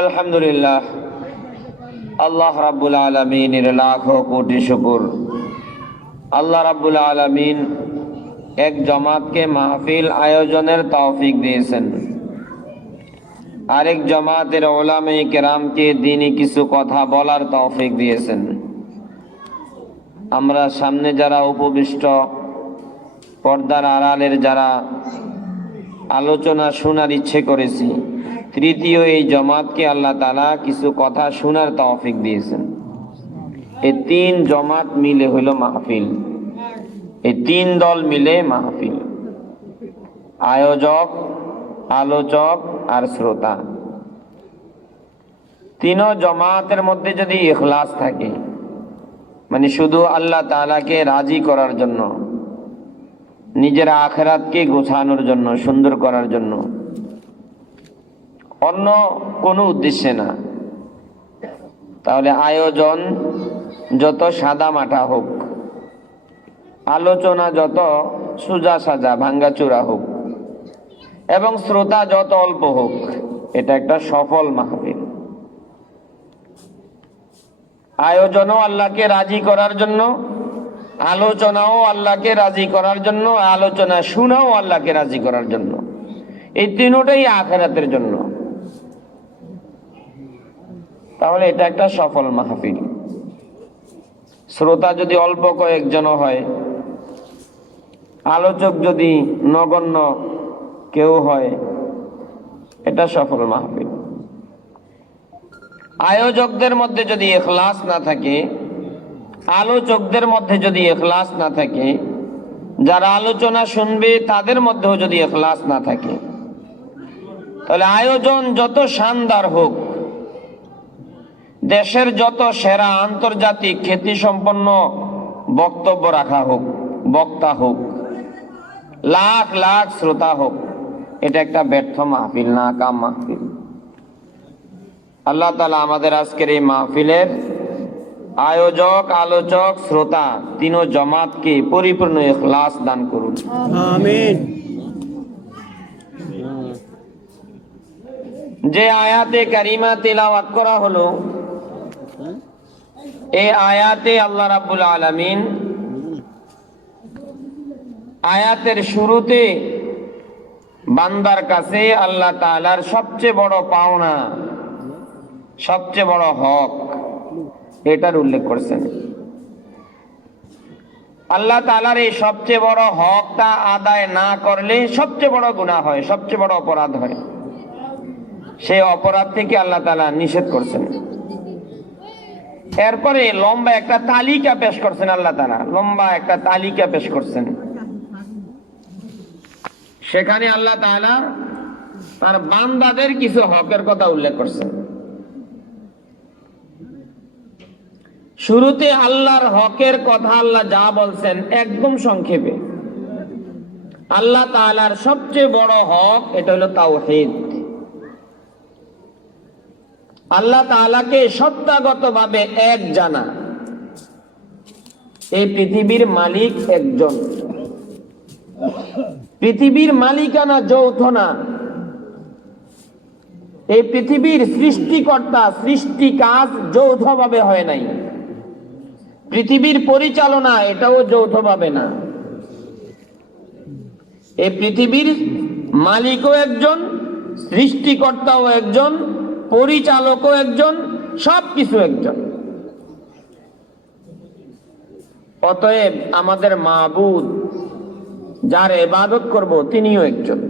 আলহামদুলিল্লাহ, আল্লাহ রাব্বুল আলামিনের লাখো কোটি শুকর। আল্লাহ রাব্বুল আলামিন এক জামাতকে মাহফিল আয়োজনের তৌফিক দিয়েছেন, আরেক জামাতের উলামায়ে কেরামকে দ্বীনি কিছু কথা বলার তৌফিক দিয়েছেন। আমরা সামনে যারা উপবিষ্ট, পর্দার আড়ালের যারা আলোচনা শোনার ইচ্ছে করেছি, তৃতীয় এই জামাতকে আল্লাহ তাআলা কিছু কথা শোনার তৌফিক দিয়েছেন। এই তিন জামাত মিলে হলো মাহফিল, এই তিন দল মিলে মাহফিল, আয়োজক, আলোচক আর শ্রোতা। তিন জামাতের মধ্যে যদি ইখলাস থাকে, মানে শুধু আল্লাহ তাআলাকে রাজি করার জন্য, নিজের আখিরাতকে গোছানোর জন্য, সুন্দর করার জন্য, অন্য কোনো উদ্দেশ্যে না, তাহলে আয়োজন যত সাদা মাটা হোক, আলোচনা যত সোজা সাজা ভাঙ্গাচোরা হোক, এবং শ্রোতা যত অল্প হোক, এটা একটা সফল মাহফিল। আয়োজনও আল্লাহকে রাজি করার জন্য, আলোচনাও আল্লাহকে রাজি করার জন্য, আলোচনা শোনাও আল্লাহকে রাজি করার জন্য। এই তিনটাই আখিরাতের জন্য। তাহলে এটা একটা সফল মাহফিল। শ্রোতা যদি অল্প কয়েকজন হয়, আলোচক যদি নগণ্য কেউ হয়, এটা সফল মাহফিল। আয়োজকদের মধ্যে যদি ইখলাস না থাকে, আলোচকদের মধ্যে যদি ইখলাস না থাকে, যারা আলোচনা শুনবে তাদের মধ্যেও যদি ইখলাস না থাকে, তাহলে আয়োজন যত শানদার হোক, দেশের যত সেরা আন্তর্জাতিক খ্যাতিসম্পন্ন বক্তব্য রাখা হোক, বক্তা হোক, লাখ লাখ শ্রোতা হোক, এটা একটা ব্যর্থ মাহফিল, নাকাম মাহফিল। আল্লাহ তাআলা আমাদের আজকের এই মাহফিলের আয়োজক, আলোচক, শ্রোতা তিন জামাতকে পরিপূর্ণ ইখলাস দান করুন, আমিন। যে আয়াতে কারিমা তেলাওয়াত করা হলো, এই আয়াতে আল্লাহ রাব্বুল আলামিন আয়াতের শুরুতে বান্দার কাছে আল্লাহ তাআলার সবচেয়ে বড় পাওনা, সবচেয়ে বড় হক, এটার উল্লেখ করছেন। আল্লাহ তাআলার এই সবচেয়ে বড় হকটা আদায় না করলে সবচেয়ে বড় গুনাহ হয়, সবচেয়ে বড় অপরাধ হয়। সেই অপরাধ থেকে আল্লাহ তাআলা নিষেধ করছেন। এরপরে লম্বা একটা তালিকা পেশ করছেন আল্লাহ তাআলা, লম্বা একটা তালিকা পেশ করছেন। সেখানে আল্লাহ তাআলা তার বান্দাদের কিছু হকের কথা উল্লেখ করছেন। শুরুতে আল্লাহর হকের কথা আল্লাহ যা বলছেন একদম সংক্ষেপে, আল্লাহ তাআলার সবচেয়ে বড় হক এটা হলো তাওহীদ। আল্লাহ তাআলাকে সত্তাগতভাবে এক জানা। এই পৃথিবীর মালিক একজন, পৃথিবীর মালিকানা যৌথ না। এই পৃথিবীর সৃষ্টিকর্তা, সৃষ্টি কাজ যৌথভাবে হয় নাই। পৃথিবীর পরিচালনা এটাও যৌথভাবে না। এই পৃথিবীর মালিকও একজন, সৃষ্টিকর্তাও একজন, পরিচালকও একজন, সবকিছু একজন। অতএব আমাদের মাবুদ, যার ইবাদত করব, তিনিও একজন।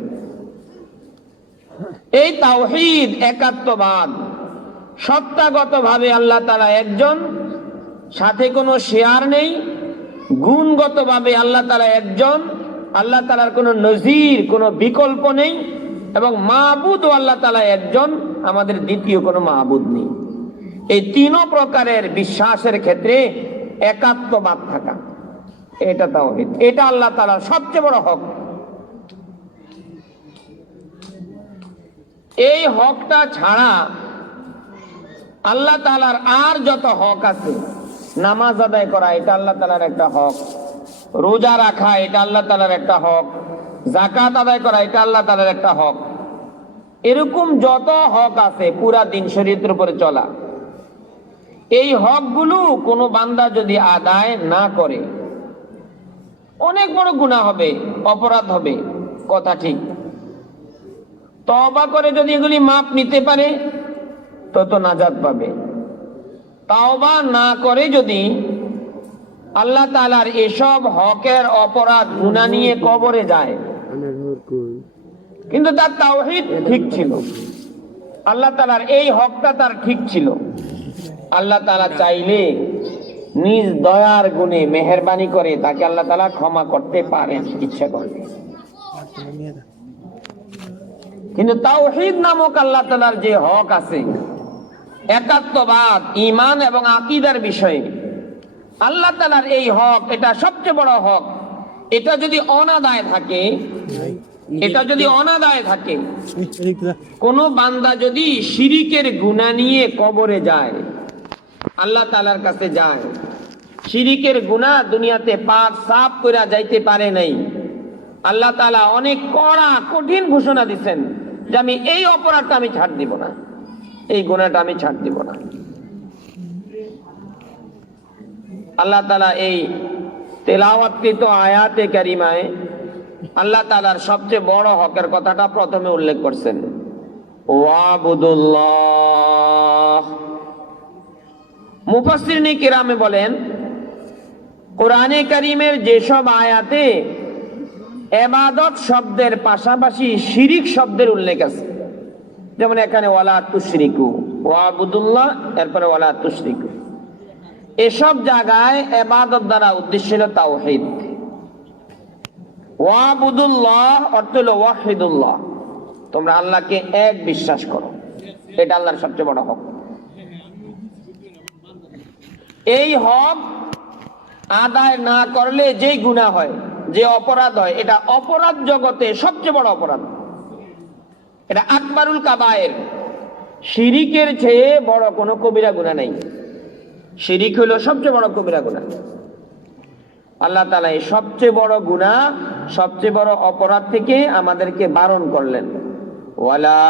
এই তাওহীদ, একাত্মবাদ, সত্তাগতভাবে আল্লাহ তাআলা একজন, সাথে কোনো শেয়ার নেই। গুণগতভাবে আল্লাহ তাআলা একজন, আল্লাহ তাআলার কোনো নজির, কোনো বিকল্প নেই। এবং মাবুদও আল্লাহ তাআলা একজন, আমাদের দ্বিতীয় কোনো মাবুদ নেই। এই তিন প্রকারের বিশ্বাসের ক্ষেত্রে একাত্মবাদ থাকা, এটা তাওহীদ, এটা আল্লাহ তাআলার সবচেয়ে বড় হক। এই হকটা ছাড়া আল্লাহ তাআলার আর যত হক আছে, নামাজ আদায় করা এটা আল্লাহ তাআলার একটা হক, রোজা রাখা এটা আল্লাহ তাআলার একটা হক, যাকাত আদায় করা এটা আল্লাহ তাআলার একটা হক, এরকম যত হক আছে পুরা দিন শরীয়তের উপরে চলা, এই হকগুলো কোনো বান্দা যদি আদায় না করে অনেক বড় গুনাহ হবে, অপরাধ হবে, কথা ঠিক। তওবা করে যদি এগুলি মাপ নিতে পারে তত নাজাত পাবে। তওবা না করে যদি আল্লাহ তাআলার এসব হকের অপরাধ গুনাহ নিয়ে কবরে যায়, কিন্তু তার তাওহীদ ঠিক ছিল, আল্লাহ তাআলার এই হকটা তার ঠিক ছিল, আল্লাহ তাআলা চাইলে নিজ দয়ার গুণে মেহেরবানি করে তাকে আল্লাহ তাআলা ক্ষমা করতে পারেন ইচ্ছা করলে। কিন্তু তাওহীদ নামক আল্লাহ তাআলার যে হক আছে, একাত্মবাদ, ঈমান এবং আকীদার বিষয়ে আল্লাহ তাআলার এই হক, এটা সবচেয়ে বড় হক। এটা যদি অনাদায় থাকে, কোন বান্দা যদি শিরিকের গুনাহ নিয়ে কবরে যায়, আল্লাহ তাআলার কাছে যায়, শিরিকের গুনাহ দুনিয়াতে পাক সাফ করে যাইতে পারে নাই, আল্লাহ তাআলা অনেক কড়া কঠিন ঘোষণা দিচ্ছেন যে আমি এই অপরাধটা আমি ছাড় দিব না, এই গুনাহটা আমি ছাড় দিব না। আল্লাহ তাআলা এই তেলাওয়াতকৃত আয়াতে কারিমায় আল্লাহ তাআলার সবচেয়ে বড় হকের কথাটা প্রথমে উল্লেখ করছেন, ওয়াবুদুল্লাহ। মুফাসসিরিনে কিরামে বলেন, কোরআনে কারীমের যেসব আয়াতে ইবাদত শব্দের পাশাপাশি শিরিক শব্দের উল্লেখ আছে, যেমন এখানে ওয়ালা তুশরিকু, ওয়াবুদুল্লাহ, এরপরে ওয়ালা তুশরিকু, এসব জায়গায় ইবাদত দ্বারা উদ্দেশ্য হলো তাওহীদ। ওয়াবুদুল্লাহ অর্থ হলো ওয়াহিদুল্লাহ, তোমরা আল্লাহকে এক বিশ্বাস করো, এটা আল্লাহর সবচেয়ে বড় হক। এই হক আদায় না করলে যে গুনাহ হয়, যে অপরাধ হয়, এটা অপরাধ জগতে সবচেয়ে বড় অপরাধ, এটা আকবারুল কাবায়ের। শিরিকের চেয়ে বড় কোনো কবিরা গুনাহ নাই, শিরিক হলো সবচেয়ে বড় কবিরা গুনাহ। আল্লাহ তাআলা এই সবচেয়ে বড় গুনাহ, সবচেয়ে বড় অপরাধ থেকে আমাদেরকে বারণ করলেন, ওয়ালা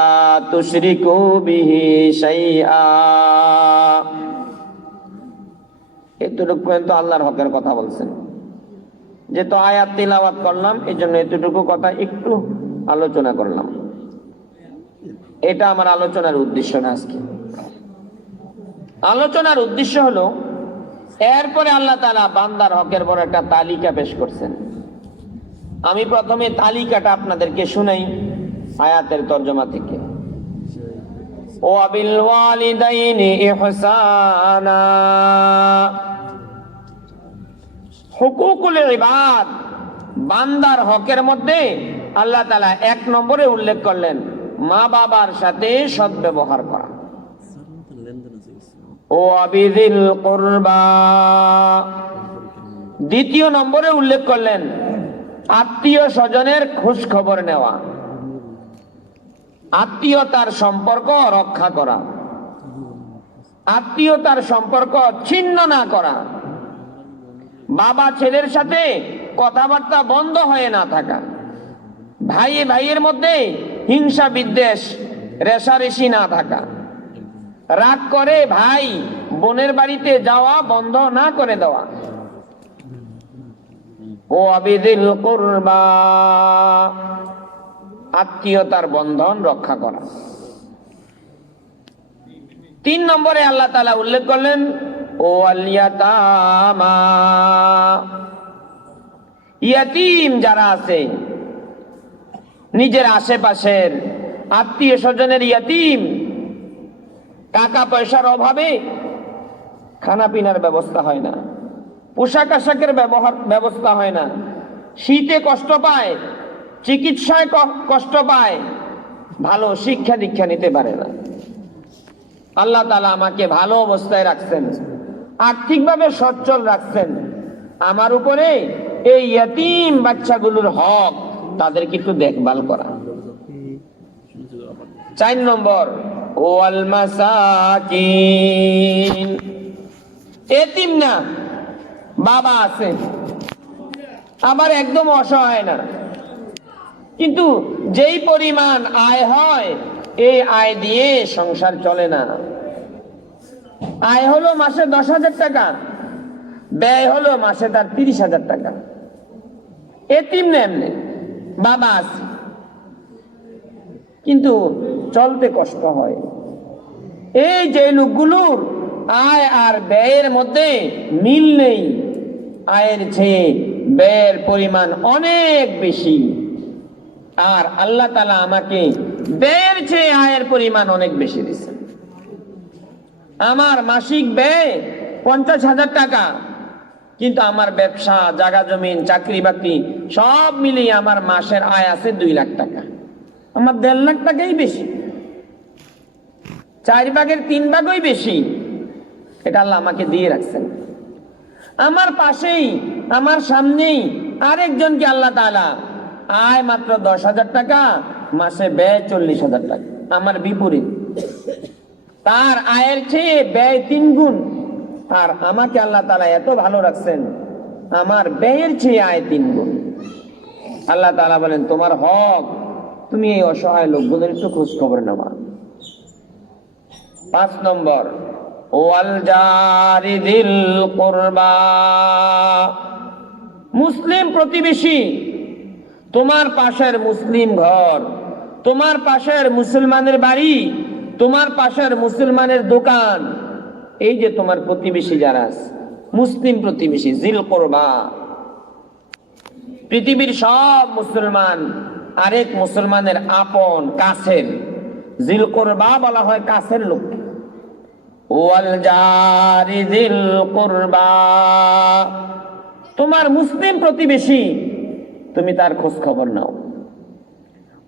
তুশরিকু বিহি শাইআ। এতটুকু পর্যন্ত আল্লাহর হকের কথা বলছেন। যেহেতু আয়াত তিলাওয়াত করলাম, এই জন্য এতটুকু কথা একটু আলোচনা করলাম। এটা আমার আলোচনার উদ্দেশ্য না আজকে। আলোচনার উদ্দেশ্য হলো, এরপরে আল্লাহ তাআলা বান্দার হকের বড় একটা তালিকা পেশ করছেন। আমি প্রথমে তালিকাটা আপনাদেরকে শুনাই আয়াতের তরজমা থেকে। ওয়াবিল ওয়ালিদাইনি ইহসানা, হুকুকুল ইবাদ, বান্দার হকের মধ্যে আল্লাহ তাআলা 1 নম্বরে উল্লেখ করলেন মা বাবার সাথে সদ্ব্যবহার করা। ওয়াবিযিল কুরবা, 2 নম্বরে উল্লেখ করলেন আত্মীয় স্বজনের খোঁজ খবর নেওয়া, আত্মীয়তার সম্পর্ক রক্ষা করা, আত্মীয়তার সম্পর্ক ছিন্ন না করা, বাবা ছেলের সাথে কথাবার্তা বন্ধ হয়ে না থাকা, ভাই ভাইয়ের মধ্যে হিংসা বিদ্বেষ রেষারেষি না থাকা, রাগ করে ভাই বোনের বাড়িতে যাওয়া বন্ধ না করে দেওয়া, ও আবিদিল কুরবা, আত্মীয়তার বন্ধন রক্ষা করা। 3 নম্বরে আল্লাহ তাআলা উল্লেখ করলেন ও আল ইয়াতামা, ইয়াতীম যারা আছে, নিজের আশেপাশের আত্মীয় স্বজনের ইয়াতীম, টাকা পয়সার অভাবে খানা পিনার ব্যবস্থা হয় না, পোশাক আশাকের ব্যবস্থা হয় না, শীতে কষ্ট পায়, চিকিৎসায় কষ্ট পায়, ভালো শিক্ষা দীক্ষা নিতে পারে না। আল্লাহ তাআলা আমাকে ভালো অবস্থায় রাখছেন, আর্থিকভাবে সচ্ছল রাখছেন, আমার উপরে এই ইয়াতীম বাচ্চাগুলোর হক, তাদেরকে একটু দেখভাল করা। 4 নম্বর ওয়াল মাসাকিন, এতিম না, বাবা আছে, আবার একদম অসহায় না, কিন্তু যেই পরিমাণ আয় হয় এই আয় দিয়ে সংসার চলে না। আয় হলো মাসে 10,000 টাকা, ব্যয় হলো মাসে তার 30,000 টাকা। এতিম না এমনি, বাবা আছে কিন্তু চলতে কষ্ট হয়। এই যে লোকগুলোর আয় আর ব্যয়ের মধ্যে মিল নেই, আয়ের চেয়ে ব্যয়ের পরিমাণ অনেক বেশি, আর আল্লাহ তাআলা আমাকে ব্যয়ের চেয়ে আয়ের পরিমাণ অনেক বেশি দিয়েছে। আমার মাসিক ব্যয় 50,000 টাকা, কিন্তু আমার ব্যবসা, জায়গা জমিন, চাকরি বাকরি সব মিলিয়ে আমার মাসের আয় আছে 2 লাখ টাকা। আমার 1.5 লাখ টাকাই বেশি, 4 ভাগের 3 ভাগই বেশি। এটা আল্লাহ আমাকে দিয়ে রাখছেন। আমার পাশেই, আমার সামনেই আরেকজনকে আল্লাহ তাআলা আয় মাত্র 10,000 টাকা, মাসে ব্যয় 40,000 টাকা। আমার বিপরীত, তার আয়ের চেয়ে ব্যয় 3 গুণ, আর আমাকে আল্লাহ তাআলা এত ভালো রাখছেন, আমার ব্যয়ের চেয়ে আয় 3 গুণ। আল্লাহ তাআলা বলেন, তোমার হক, তুমি এই অসহায় লোকগুলোর একটু খোঁজ খবর নেওয়া। 5 নম্বর, ওয়াল জারি যিল কুরবা, মুসলিম প্রতিবেশী, তোমার পাশের মুসলিম ঘর, তোমার পাশের মুসলমানের বাড়ি, তোমার পাশের মুসলমানের দোকান, এই যে তোমার প্রতিবেশী যারা আছে, মুসলিম প্রতিবেশী, যিল কুরবা। পৃথিবীর সব মুসলমান আরেক মুসলমানের আপন, কাছের। যিল কুরবা বলা হয় কাছের লোক। ওয়াল জারি যিল কুরবা, তোমার মুসলিম প্রতিবেশী, তুমি তার খোঁজ খবর নাও।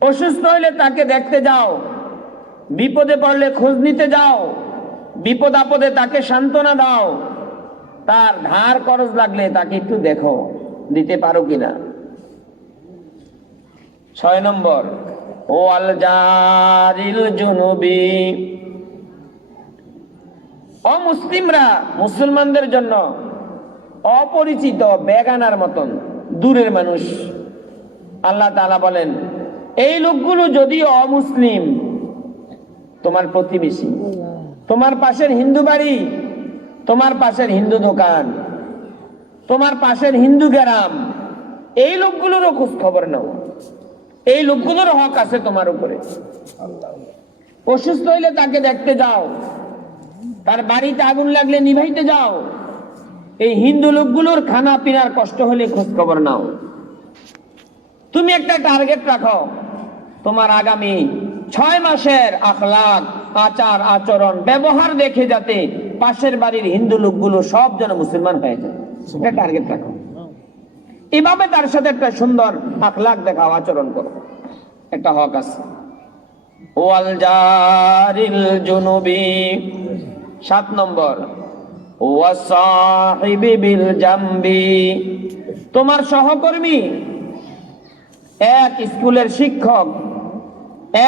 অসুস্থ হইলে তাকে দেখতে যাও, বিপদে পড়লে খোঁজ নিতে যাও, বিপদ আপদে তাকে সান্ত্বনা দাও, তার ধার খরচ লাগলে তাকে একটু দেখো দিতে পারো কিনা। 6 নম্বর, ওয়াল জারিল জুনুবি, অমুসলিমরা মুসলমানদের জন্য অপরিচিত, বেগানার মতন, দূরের মানুষ। আল্লাহ তাআলা বলেন, এই লোকগুলো যদিও অমুসলিম, তোমার প্রতিবেশী, তোমার পাশের হিন্দু বাড়ি, তোমার পাশের হিন্দু দোকান, তোমার পাশের হিন্দু গ্রাম, এই লোকগুলোরও খোঁজ খবর নাও। এই লোকগুলোর হক আছে তোমার উপরে। অসুস্থ হইলে তাকে দেখতে যাও, তার বাড়িতে আগুন লাগলে নিভাইতে যাও। এই হিন্দু লোকগুলোর খানা পিনার কষ্ট হলে খোঁজ খবর নাও। তুমি একটা টার্গেট রাখো, তোমার আগামী 6 মাসের আখলাক, আচার আচরণ, ব্যবহার দেখে যাতে পাশের বাড়ির হিন্দু লোকগুলো সব যেন মুসলমান হয়ে যায়, সেটা টার্গেট রাখো। এভাবে তার সাথে একটা সুন্দর আখলাক দেখাও, আচরণ করো, একটা হক আছে। ওয়াল জারিল জুনুবি। 7 নম্বর, ওয়াসাহিবি বিল জামবি, তোমার সহকর্মী, এক স্কুলের শিক্ষক,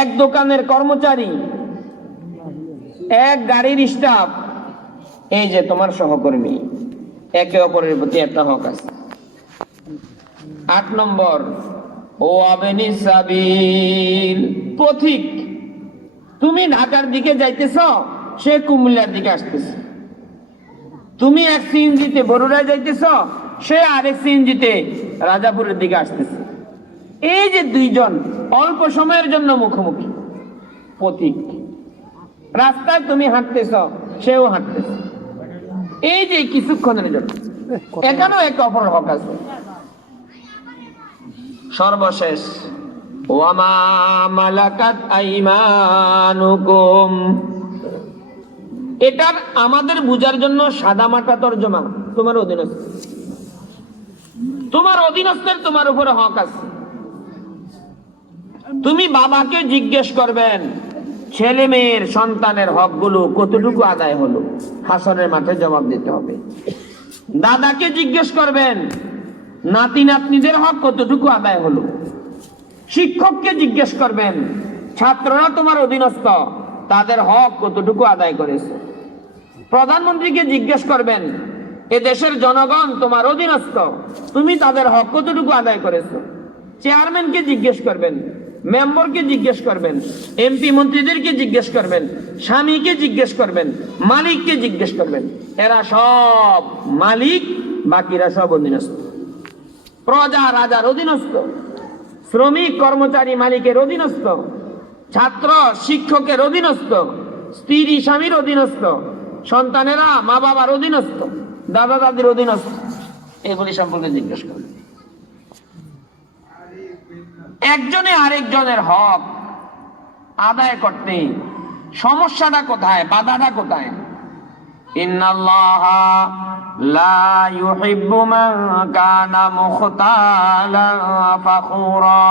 এক দোকানের কর্মচারী, এক গাড়ির স্টাফ, এই যে তোমার সহকর্মী, একে অপরের প্রতি একটা হক আছে। 8 নম্বর, ও আবেনি সাবিল, পথিক, তুমি ঢাকার দিকে যাইতেছ, সে কুমিল্লার দিকে আসতেছে। তুমি এক সিএনজিতে বরুড়ায় যাইতেছ, সে আরেক সিএনজিতে রাজাপুরের দিকে আসতেছে। এই যে 2 জন অল্প সময়ের জন্য মুখোমুখি, পথিক। রাস্তায় তুমি হাঁটতেছ, সেও হাঁটতেছে, এই যে কিছুক্ষণের জন্য, এখানেও এক অপর হক আছে। সর্বশেষ, ওয়ামা মালাকাত আইমানুকুম, এটার আমাদের বুঝার জন্য সাদামাটা তরজমা, তোমার অধীনস্থ, তোমার অধীনস্থের তোমার উপরে হক আছে। তুমি বাবাকে জিজ্ঞেস করবেন, ছেলে মেয়ের সন্তানের হকগুলো কতটুকু আদায় হলো, হাসরের মাঠে জবাব দিতে হবে। দাদাকে জিজ্ঞেস করবেন, নাতি নাতনিদের হক কতটুকু আদায় হলো। শিক্ষককে জিজ্ঞেস করবেন, ছাত্ররা তোমার অধীনস্থ, তাদের হক কতটুকু আদায় করেছে। প্রধানমন্ত্রীকে জিজ্ঞেস করবেন, এ দেশের জনগণ তোমার অধীনস্থ, তুমি তাদের হক কতটুকু আদায় করেছো। চেয়ারম্যানকে জিজ্ঞেস করবেন, মেম্বারকে জিজ্ঞেস করবেন, এমপি মন্ত্রীদেরকে জিজ্ঞেস করবেন, স্বামীকে জিজ্ঞেস করবেন, মালিককে জিজ্ঞেস করবেন। এরা সব মালিক, বাকিরা সব অধীনস্থ। প্রজা রাজার অধীনস্থ, শ্রমিক কর্মচারী মালিকের অধীনস্থ, ছাত্র শিক্ষকের অধীনস্থ, স্ত্রী স্বামীর অধীনস্থ, সন্তানেরা মা বাবার অধীনস্থ, দাদা দাদির অধীনস্থ। এগুলি সম্পর্কে জিজ্ঞেস করবেন। একজনে আরেকজনের হক আদায় করতে সমস্যাটা কোথায়, বাধাটা কোথায়? ইন্নাল্লাহা লা ইউহিব্বু মান কানা মুখতালান ফাখুরা।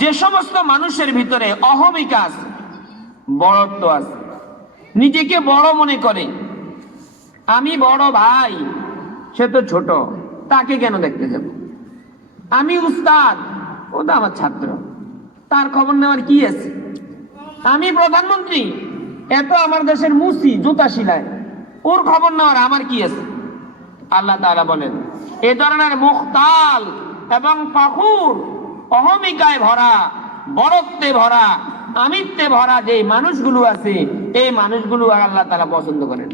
যে সমস্ত মানুষের ভিতরে অহমিকা আছে, বড়ত্ব আছে, নিজেকে বড় মনে করে, আমি বড় ভাই, সে তো ছোট, তাকে কেন দেখতে যাব? আমি উস্তাদ, ও তো আমার ছাত্র, তার খবর নেওয়ার কি আছে? আমি প্রধানমন্ত্রী, এত আমার দেশের মুসি জুতা শিলায়, ওর খবর নেওয়ার আমার কি আছে? আল্লাহ তাআলা বলেন, এ ধরনের মুখতাল এবং ফাখুর, অহমিকায় ভরা, বড়ত্বে ভরা, আমিত্বে ভরা যে মানুষগুলো আছে, এই মানুষগুলো আল্লাহ তাআলা পছন্দ করেন।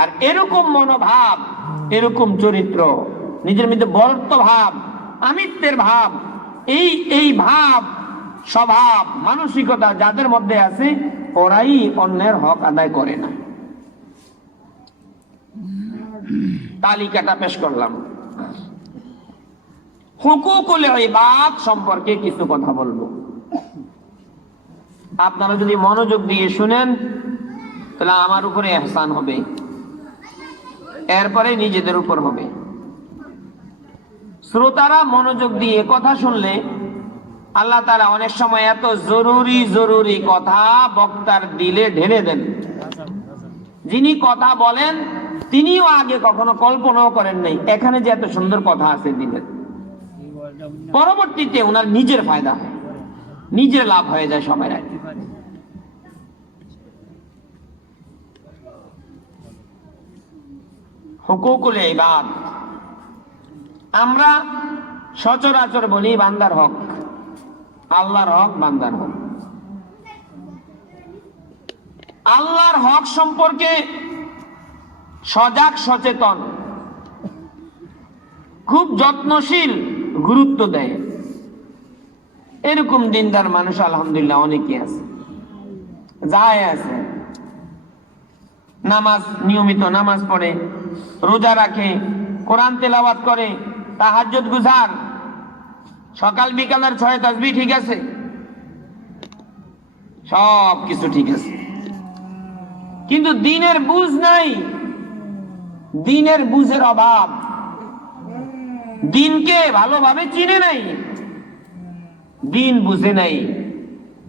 আর এরকম মনোভাব, এরকম চরিত্র, নিজের মধ্যে বড়ত্ব ভাব, আমিত্বের ভাব, এই ভাব, স্বভাব, মানসিকতা যাদের মধ্যে আছে, ওরাই অন্যের হক আদায় করে না। তালিকাটা পেশ করলাম। হুকুকুল ইবাদ সম্পর্কে কিছু কথা বলবো। আপনারা যদি মনোযোগ দিয়ে শুনেন তাহলে আমার উপরে ইহসান হবে, এরপরে নিজেদের উপর হবে। শ্রোতারা মনোযোগ দিয়ে কথা শুনলে আল্লাহ তাআলা অনেক সময় এত জরুরি জরুরি কথা বক্তার দিলে ঢেলে দেন, যিনি কথা বলেন তিনিও আগে কখনো কল্পনাও করেন নাই এখানে যে এত সুন্দর কথা আছে দিলেন। পরবর্তীতে ওনার নিজের ফায়দা হয়, নিজের লাভ হয়ে যায় সবাই। হুকুকুল ইবাদ, আমরা সচরাচর বলি বান্দার হক, আল্লাহর হক, বান্দার হক। আল্লাহর হক সম্পর্কে সজাগ সচেতন, খুব যত্নশীল, গুরুত্ব দেয়, এরকম দিনদার মানুষ আলহামদুলিল্লাহ অনেকে আছে, যায় আছে। নামাজ, নিয়মিত নামাজ পড়ে, রোজা রাখে, কোরআন তেলাওয়াত করে, তাহাজ্জুদ গুজার, সকাল বিকালের 6 তাসবিহ ঠিক আছে, সব কিছু ঠিক আছে, কিন্তু দিনের বুঝ নাই, দিনের বুঝের অভাব, দিনকে ভালোভাবে চিনে নাই, দিন বুঝে নাই,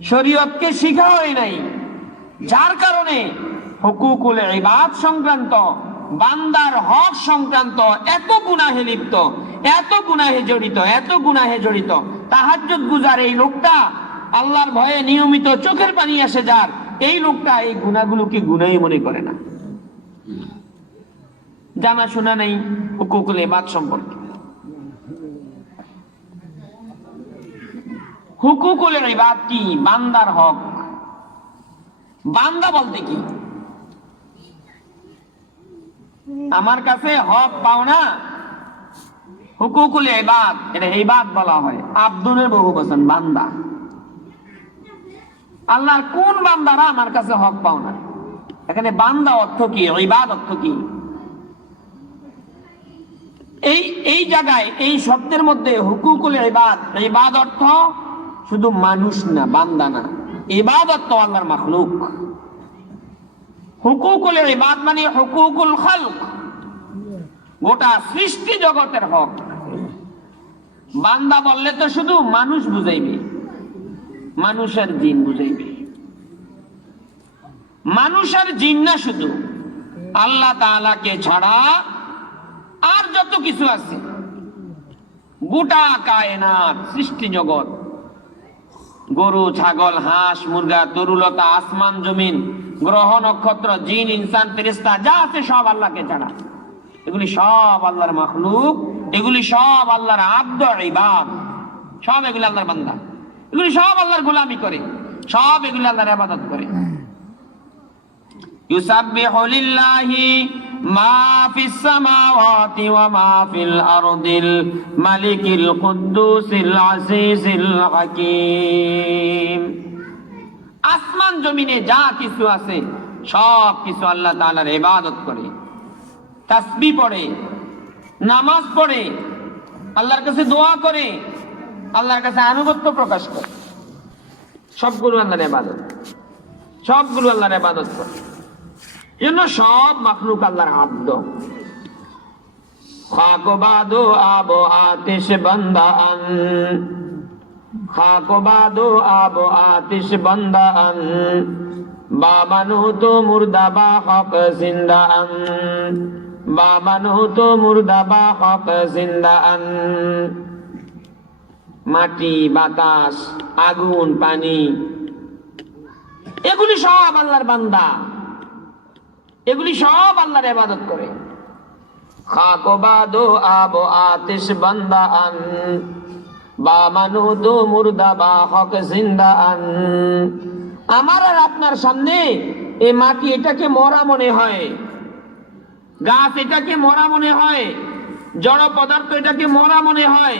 শরীয়তকে শিখা হয় নাই, যার কারণে হুকুকুল ইবাদ সংক্রান্ত, বান্দার হক সংক্রান্ত এত গুনাহে লিপ্ত, এত গুনাহে জড়িত, এত গুনাহে জড়িত। তাহাজ্জুদ গুজার এই লোকটা, আল্লাহর ভয়ে নিয়মিত চোখের পানি আসে যার, এই লোকটা এই গুনাহগুলোকে গুনাহই মনে করে না, জানা শোনা নেই হুকুকুল ইবাদ সম্পর্কে। হুকুকুল ইবাদ কি? বান্দার হক। বান্দা বলতে কি? আমার কাছে হক পাওনা, হুকুকুল ইবাদ, এটা ইবাদ বলা হয়, আব্দুলের বহু বচন, বান্দা। আল্লাহর কোন বান্দারা আমার কাছে হক পাওনা? এখানে বান্দা অর্থ কি, ইবাদ অর্থ কি? এই জায়গায় এই শব্দের মধ্যে হুকুকুল ইবাদ, ইবাদ অর্থ শুধু মানুষ না, বান্দা না, ইবাদত তো আল্লাহর মাখলুক। হুকুকুল ইবাদ মানে হুকুকুল খালক, গোটা সৃষ্টি জগতের হক। বান্দা বললে তো শুধু মানুষ বুঝাইবে, মানুষের জিন বুঝাইবে। মানুষের জিন না, শুধু আল্লাহ তাআলাকে ছাড়া আর যত কিছু আছে, গোটা কায়নাত, সৃষ্টি জগৎ, গরু, ছাগল, হাঁস, মুরগা, তরুলতা, আসমান জমিন, গ্রহ নক্ষত্র, জিন, ইনসান, ফেরেশতা যা আছে সব আল্লাহকে ছাড়া। এগুলি সব আল্লাহর মাখলুক, এগুলি সব আল্লাহর আব্দ ইবাদ, সব এগুলি আল্লাহর বান্দা, এগুলি সব আল্লাহর গোলামি করে, সব এগুলি আল্লাহর ইবাদত করে। ইউসাব্বিহু লিল্লাহি মা ফিস সামাওয়াতি ওয়া মা ফিল আরদিল মালিকিল কুদ্দুসিল আজিজিল হাকীম। আসমান জমিনে যা কিছু আছে সব কিছু আল্লাহ তাআলার ইবাদত করে, তাসবিহ পড়ে, নামাজ পড়ে, আল্লাহর কাছে দোয়া করে, আল্লাহর কাছে আনুগত্য প্রকাশ করে, সবগুলো আল্লাহর ইবাদত, সবগুলো আল্লাহর ইবাদত করে। এজন্য সব মাখলুক আল্লাহর আব্দ। খাক বাদো আব আতিশ বান্দা আন, খাক বাদো আব আতিশ বান্দা আন, বা মানু তো মুর্দা বা হক জিন্দা আন, বা মানু তো মুর্দা বা হক জিন্দা আন। মাটি, বাতাস, আগুন, পানি, এগুলি সব আল্লাহর বান্দা, এগুলি সব আল্লাহর ইবাদত করে। খাক বাদো আব আতিশ বান্দা আন, বা মানু তো মুর্দা বা হক জিন্দা আন। আমার আর আপনার সামনে এই মাটি এটাকে মরা মনে হয়, গাছ এটাকে মরা মনে হয়, জড় পদার্থ এটাকে মরা মনে হয়,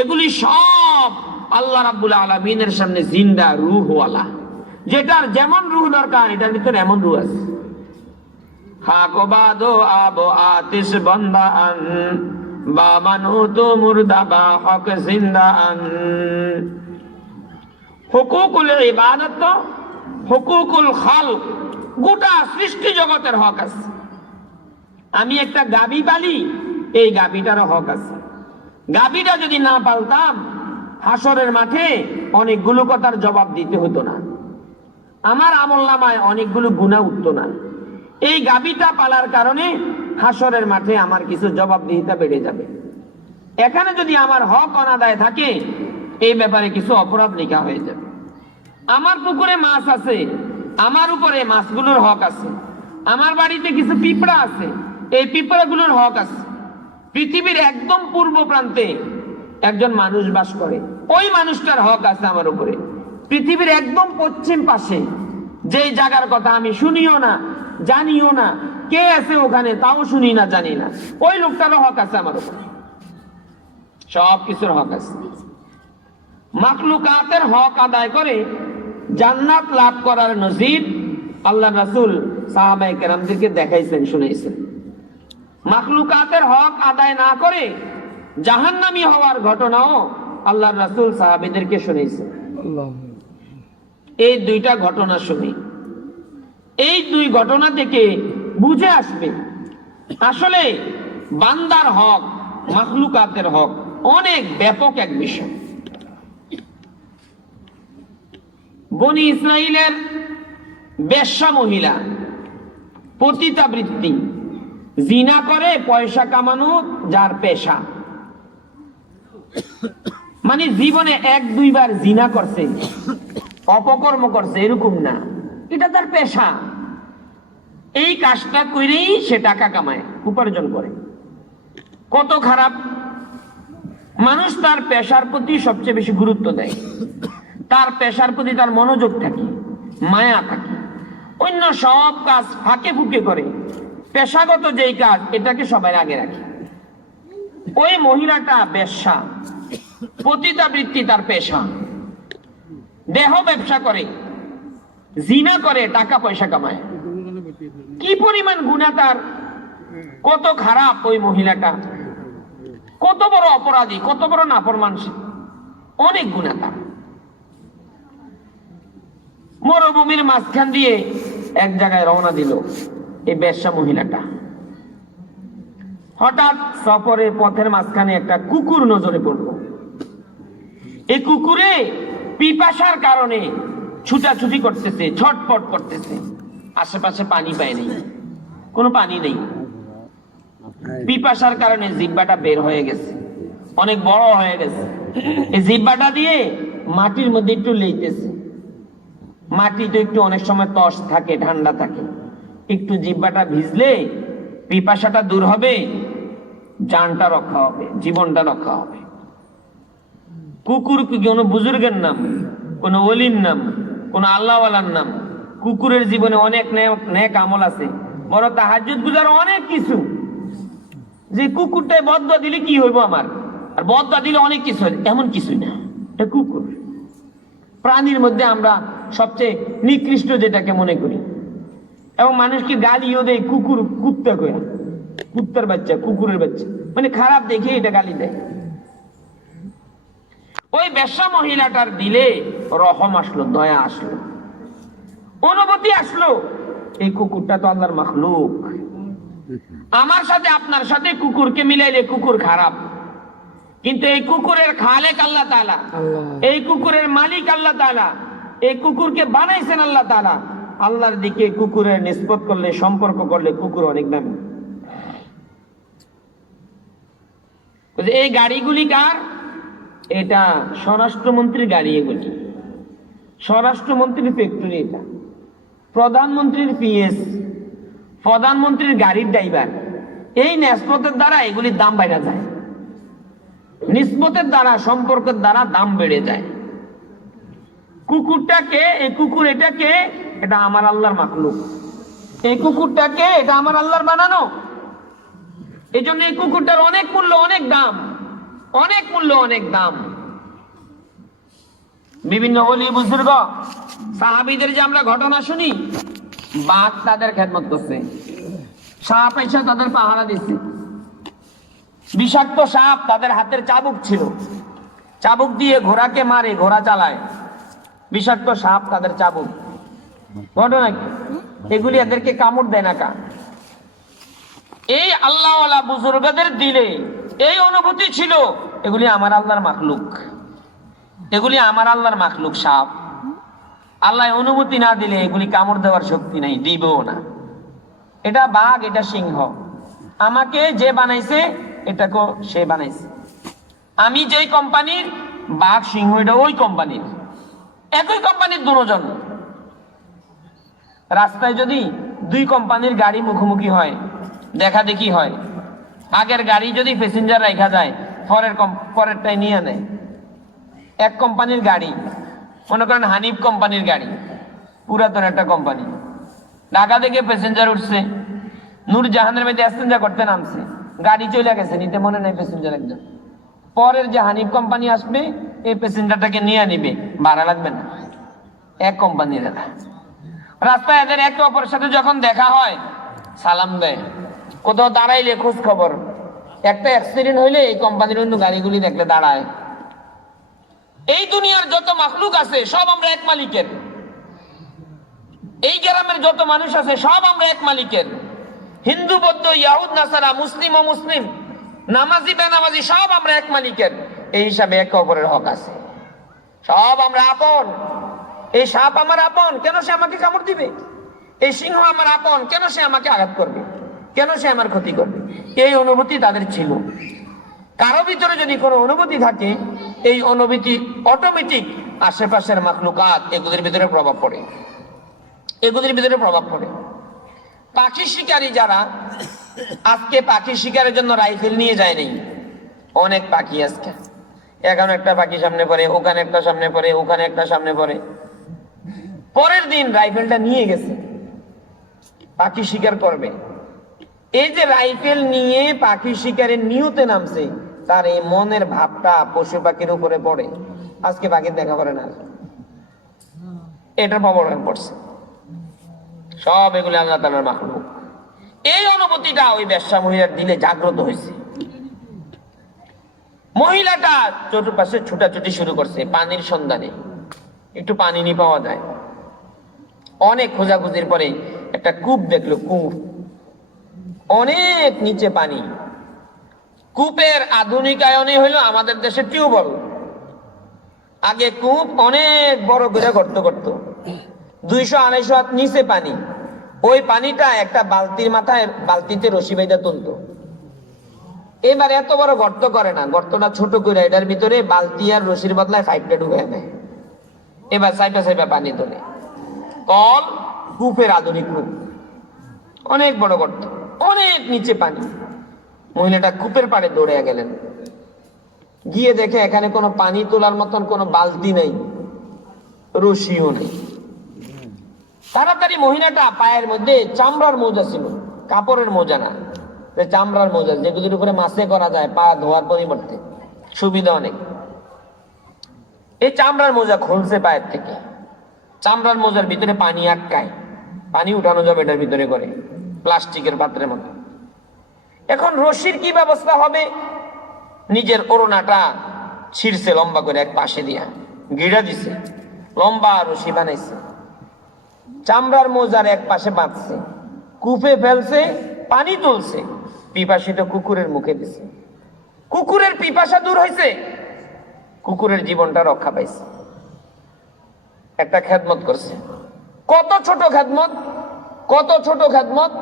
এগুলি সব আল্লাহ রাব্বুল আলামিনের সামনে জিন্দা রূহওয়ালা, যেটার যেমন রূহ দরকার এটার ভিতরে এমন রূহ আছে। খাক বাদো আব আতিশ বান্দা আন, বা মানু তো মুর্দা বা হক জিন্দা আন। হুকুকুল ইবাদত, হুকুকুল খালক, গোটা সৃষ্টি জগতের হক আছে। আমি একটা গাভী পালি, এই গাভীটারও হক আছে। গাভীটা যদি না পালতাম হাসরের মাঠে অনেকগুলো কথার জবাব দিতে হতো না, আমার আমলনামায় অনেকগুলো গুনাহ উঠতো না। এই গাভীটা পালার কারণে হাসরের মাঠে আমার কিছু জবাবদিহিতা বেড়ে যাবে। এখানে যদি আমার হক অনাদায় থাকে এই ব্যাপারে কিছু অপরাধ লেখা হয়ে যাবে। আমার পুকুরে মাছ আছে, আমার উপরে মাছগুলোর হক আছে। আমার বাড়িতে কিছু পিঁপড়া আছে, এই পিঁপড়াগুলোর হক আছে। পৃথিবীর একদম পূর্ব প্রান্তে একজন মানুষ বাস করে, ওই মানুষটার হক আছে আমার উপরে। পৃথিবীর একদম পশ্চিম পাশে যেই জায়গার কথা আমি শুনিও না, জানিও না, কে আছে ওখানে তাও শুনি না, জানি না, ওই লোকটারও হক আছে আমার উপরে। সব কিছুর হক আছে। মাখলুকাতের হক আদায় করে জান্নাত লাভ করার নজির আল্লাহ রাসূল সাহাবায়ে কেরামদেরকে দেখাইছেন, শুনাইছেন। মাখলুকাতের হক আদায় না করে জাহান্নামী হওয়ার ঘটনাও আল্লাহ রাসূল সাহাবীদেরকে শুনাইছেন। এই দুইটা ঘটনা শুনি, এই দুই ঘটনা থেকে বুঝে আসবে আসলে বান্দার হক, মাখলুকাতের হক অনেক ব্যাপক এক বিষয়। বনি ইসরাইলের বেশ্যা মহিলা পতিতাবৃত্তি, জিনা করে পয়সা কামানো যার পেশা, মানে জীবনে এক দুইবার জিনা করছে, অপকর্ম করছে এরকম না, এটা তার পেশা। এই কাজটা করেই সে টাকা কামায়, উপার্জন করে। কত খারাপ! মানুষ তার পেশার প্রতি সবচেয়ে বেশি গুরুত্ব দেয়, তার পেশার প্রতি তার মনোযোগ থাকে, মায়া থাকে। অন্য সব কাজ ফাঁকে ফুঁকে করে, পেশাগত যেই কাজ এটাকে সবাই আগে রাখে। ওই মহিলাটা বেশ্যা, পতিতাবৃত্তি তার পেশা, দেহ ব্যবসা করে, জিনা করে, টাকা পয়সা কামায়। কি পরিমাণ গুনাহ তার, কত খারাপ ওই মহিলাটা, কত বড় অপরাধী, কত বড় নাফরমান, অনেক গুনাহ তার। মরুভূমির মাঝখান দিয়ে এক জায়গায় রওনা দিল এই বেশ্যা মহিলাটা। হঠাৎ সফরের পথের মাঝখানে একটা কুকুর নজরে পড়ল। এই কুকুরে পিপাসার কারণে ছুটাছুটি করতেছে, ছটপট করতেছে। আশেপাশে পানি পায় নেই, কোনো পানি নেই। পিপাসার কারণে জিহ্বাটা বের হয়ে গেছে, অনেক বড় হয়ে গেছে। এই জিহ্বাটা দিয়ে মাটির মধ্যে একটু লেইতেছে। মাটি তো একটু অনেক সময় তস থাকে, ঠান্ডা থাকে, একটু জিহ্বাটা ভিজলে পিপাসাটা দূর হবে। জানটা রক্ষা হবে, জীবনটা রক্ষা হবে। কুকুর কি কোনো বুজুর্গের নাম, কোন ওলির নাম, কোন আল্লাহওয়ালার নাম? কুকুরের জীবনে অনেক নেক আমল আছে, বড় তাহাজ্জুদ গুজার অনেক কিছু। যে কুকুরটাই বদদোয়া দিলে কি হইব আমার, আর বদদোয়া দিলে অনেক কিছু হয়, এমন কিছুই না। এটা কুকুর। প্রাণীর মধ্যে আমরা সবচেয়ে নিকৃষ্ট যেটাকে মনে করি, এবং মানুষকে গালিও দেয় কুকুর, কুত্তা কয়া, কুত্তার বাচ্চা, কুকুরের বাচ্চা, মানে খারাপ দেখে এটা গালি দেয়। ওই বেশ্যা মহিলাটার দিলে রহম আসলো, দয়া আসলো, অনুভূতি আসলো। এই কুকুরটা তো আল্লাহর মাখলুক। আমার সাথে আপনার সাথে কুকুরকে মিলাইলে কুকুর খারাপ, কিন্তু এই কুকুরের খালেক আল্লাহ তাআলা, এই কুকুরের মালিক আল্লাহ তাআলা, এই কুকুরকে বানাইছেন আল্লাহ তাআলা। আল্লাহর দিকে কুকুরের নিসবত করলে, সম্পর্ক করলে কুকুর অনেক দামি। এই গাড়িগুলি কার? এটা স্বরাষ্ট্রমন্ত্রীর গাড়ি। এগুলি স্বরাষ্ট্রমন্ত্রীর ফ্যাক্টরি। এটা প্রধানমন্ত্রীর পিএস, প্রধানমন্ত্রীর গাড়ির ড্রাইভার। এই নিসবতের দ্বারা এগুলির দাম বাইরে যায়, নিসবতের দ্বারা, সম্পর্কের দ্বারা দাম বেড়ে যায়। কুকুরটাকে, এই কুকুর এটাকে, এটা আমার আল্লাহর মাখলুক। এই কুকুরটাকে, এটা আমার আল্লাহর বানানো। এই জন্য এই কুকুরটার অনেক মূল্য, অনেক দাম, অনেক মূল্য, অনেক দাম। বিভিন্ন ওলি বুজুর্গ সাহাবীদের যে আমরা ঘটনা শুনি, বাঘ তাদের খেদমত করছে, সাপ এসে তাদের পাহারা দিচ্ছে, বিষাক্ত সাপ তাদের হাতের চাবুক ছিল, চাবুক দিয়ে ঘোড়াকে মারে, ঘোড়া চালায়, বিষাক্ত সাপ তাদের চাবুক। ঘটনা কি? এগুলি এদেরকে কামড় দেয় না কা? এই আল্লাহওয়ালা বুজুর্গদের দিলে এই অনুভূতি ছিল, এগুলি আমার আল্লাহর মাখলুক, এগুলি আমার আল্লাহর মাখলুক সাপ। আল্লাহ অনুমতি না দিলে এগুলি কামড় দেওয়ার শক্তি নাই, দিবেও না। এটা বাঘ, এটা সিংহ। আমাকে যে বানাইছে এটাকে সে বানাইছে। আমি যেই কোম্পানির, বাঘ সিংহ এটা ওই কোম্পানির, একই কোম্পানির দুজন। রাস্তায় যদি দুই কোম্পানির গাড়ি মুখোমুখি হয়, দেখা দেখি হয়, আগের গাড়ি যদি প্যাসেঞ্জার রাখা যায়, পরেরটাই নিয়ে নেয়। এক কোম্পানির গাড়ি, মনে করেন হানিফ কোম্পানির গাড়ি, পুরাতন একটা কোম্পানি, ঢাকা থেকে প্যাসেঞ্জার উঠছে, নূরজাহানের মধ্যে প্যাসেঞ্জার করতে নামছে, গাড়ি চলে গেছে, নিতে মনে নেই প্যাসেঞ্জার একজন। পরের যে হানিফ কোম্পানি আসবে, এই প্যাসেঞ্জারটাকে নিয়ে নিবে, ভাড়া লাগবে না, এক কোম্পানির। রাস্তায় এদের একে অপরের সাথে যখন দেখা হয়, সালাম দেয়, কোথাও দাঁড়াইলে খোঁজ খবর, একটা অ্যাক্সিডেন্ট হইলে এই কোম্পানির অন্য গাড়িগুলি দেখলে দাঁড়ায়। এই দুনিয়ার যত মাখলুক আছে সব আমরা এক মালিকের, এই গ্রামের যত মানুষ আছে সব আমরা এক মালিকের। হিন্দু, বৌদ্ধ, ইয়াহুদ, নাসারা, মুসলিম ও মুসলিম, নামাজি বেনামাজি, সব আমরা এক মালিকের। এই হিসাবে একে অপরের হক আছে, সব আমরা আপন। এই সাপ আমার আপন, কেন সে আমাকে কামড় দিবে? এই সিংহ আমার আপন, কেন সে আমাকে আঘাত করবে? কেন সে আমার ক্ষতি করবে? এই অনুভূতি তাদের ছিল। কারো ভিতরে যদি কোনো অনুভূতি থাকে, এই অনুভূতি অটোমেটিক আশেপাশের মাখলুকাত এগুলির ভিতরে প্রভাব পড়ে, এগুলির ভিতরে প্রভাব পড়ে। পাখি শিকারী যারা, আজকে পাখি শিকারের জন্য রাইফেল নিয়ে যায় নাই, অনেক পাখি আজকে, এখন একটা পাখি সামনে পড়ে, ওখানে একটা সামনে পড়ে, ওখানে একটা সামনে পড়ে, পরের দিন রাইফেলটা নিয়ে গেছে, পাখি শিকার করবে। এই যে রাইফেল নিয়ে পাখি শিকারের নিয়তে নামছে, তার এই মনের ভাবটা পশু পাখির উপরে পড়ে। আজকে পাখির দেখা করে না, এটার প্রবণ পড়ছে। সব এগুলি আল্লাহ তাআলার মাখলুক। এই অনুভূতিটা ওই বেশ্যা মহিলার দিলে জাগ্রত হয়েছে। মহিলাটা চতুর্পাশে ছুটাছুটি শুরু করছে পানির সন্ধানে, একটু পানি নিয়ে পাওয়া যায়। অনেক খোঁজাখুঁজির পরে একটা কূপ দেখলো, কূপ, অনেক নিচে পানি। কূপের আধুনিকায়নে হইলো আমাদের দেশে টিউবওয়েল। আগে কূপ অনেক বড় করে গর্ত করত, 200-250 হাত নিচে পানি। ওই পানিটা একটা বালতির মাথায়, বালতিতে রশি বাইদা তুলতো। এবার এত বড় গর্ত করে না, গর্তটা ছোট করে এটার ভিতরে বালতি আর রশির বদলায় পাইপটা ঢুকে দেয়। এবার সাইপা সাইপা পানি তোলে। কল, কূপের আধুনিক রূপ, অনেক বড় গর্ত, অনেক নিচে পানি। মহিলাটা কূপের পাড়ে দৌড়ে গেলেন, গিয়ে দেখে এখানে কোনো পানি তোলার মতন কোনো বালতি নেই, রশিও নেই। তাড়াতাড়ি মহিলাটা পায়ের মধ্যে চামড়ার মোজা ছিল, কাপড়ের মোজা না, চামড়ার মোজা, যেগুলির উপরে মাছে করা যায় পা ধোয়ার পরিবর্তে, সুবিধা অনেক। এই চামড়ার মোজা খুলছে পায়ের থেকে, চামড়ার মোজার ভিতরে পানি আটকায়, পানি উঠানো যাবে এটার ভিতরে করে, প্লাস্টিকের পাত্রের মতো। এখন রশির কি ব্যবস্থা হবে? নিজের ওড়নাটা ছিঁড়ছে লম্বা করে, এক পাশে দিয়া গিড়া দিছে, লম্বা রশি বানাইছে, চামড়ার মোজার এক পাশে বাঁধছে, কূপে ফেলছে, পানি তুলছে, পিপাসিত কুকুরের মুখে দিছে। কুকুরের পিপাসা দূর হয়েছে, কুকুরের জীবনটা রক্ষা পাইছে। একটা খেদমত করছে। কত ছোট খেদমত, কত ছোট খেদমত!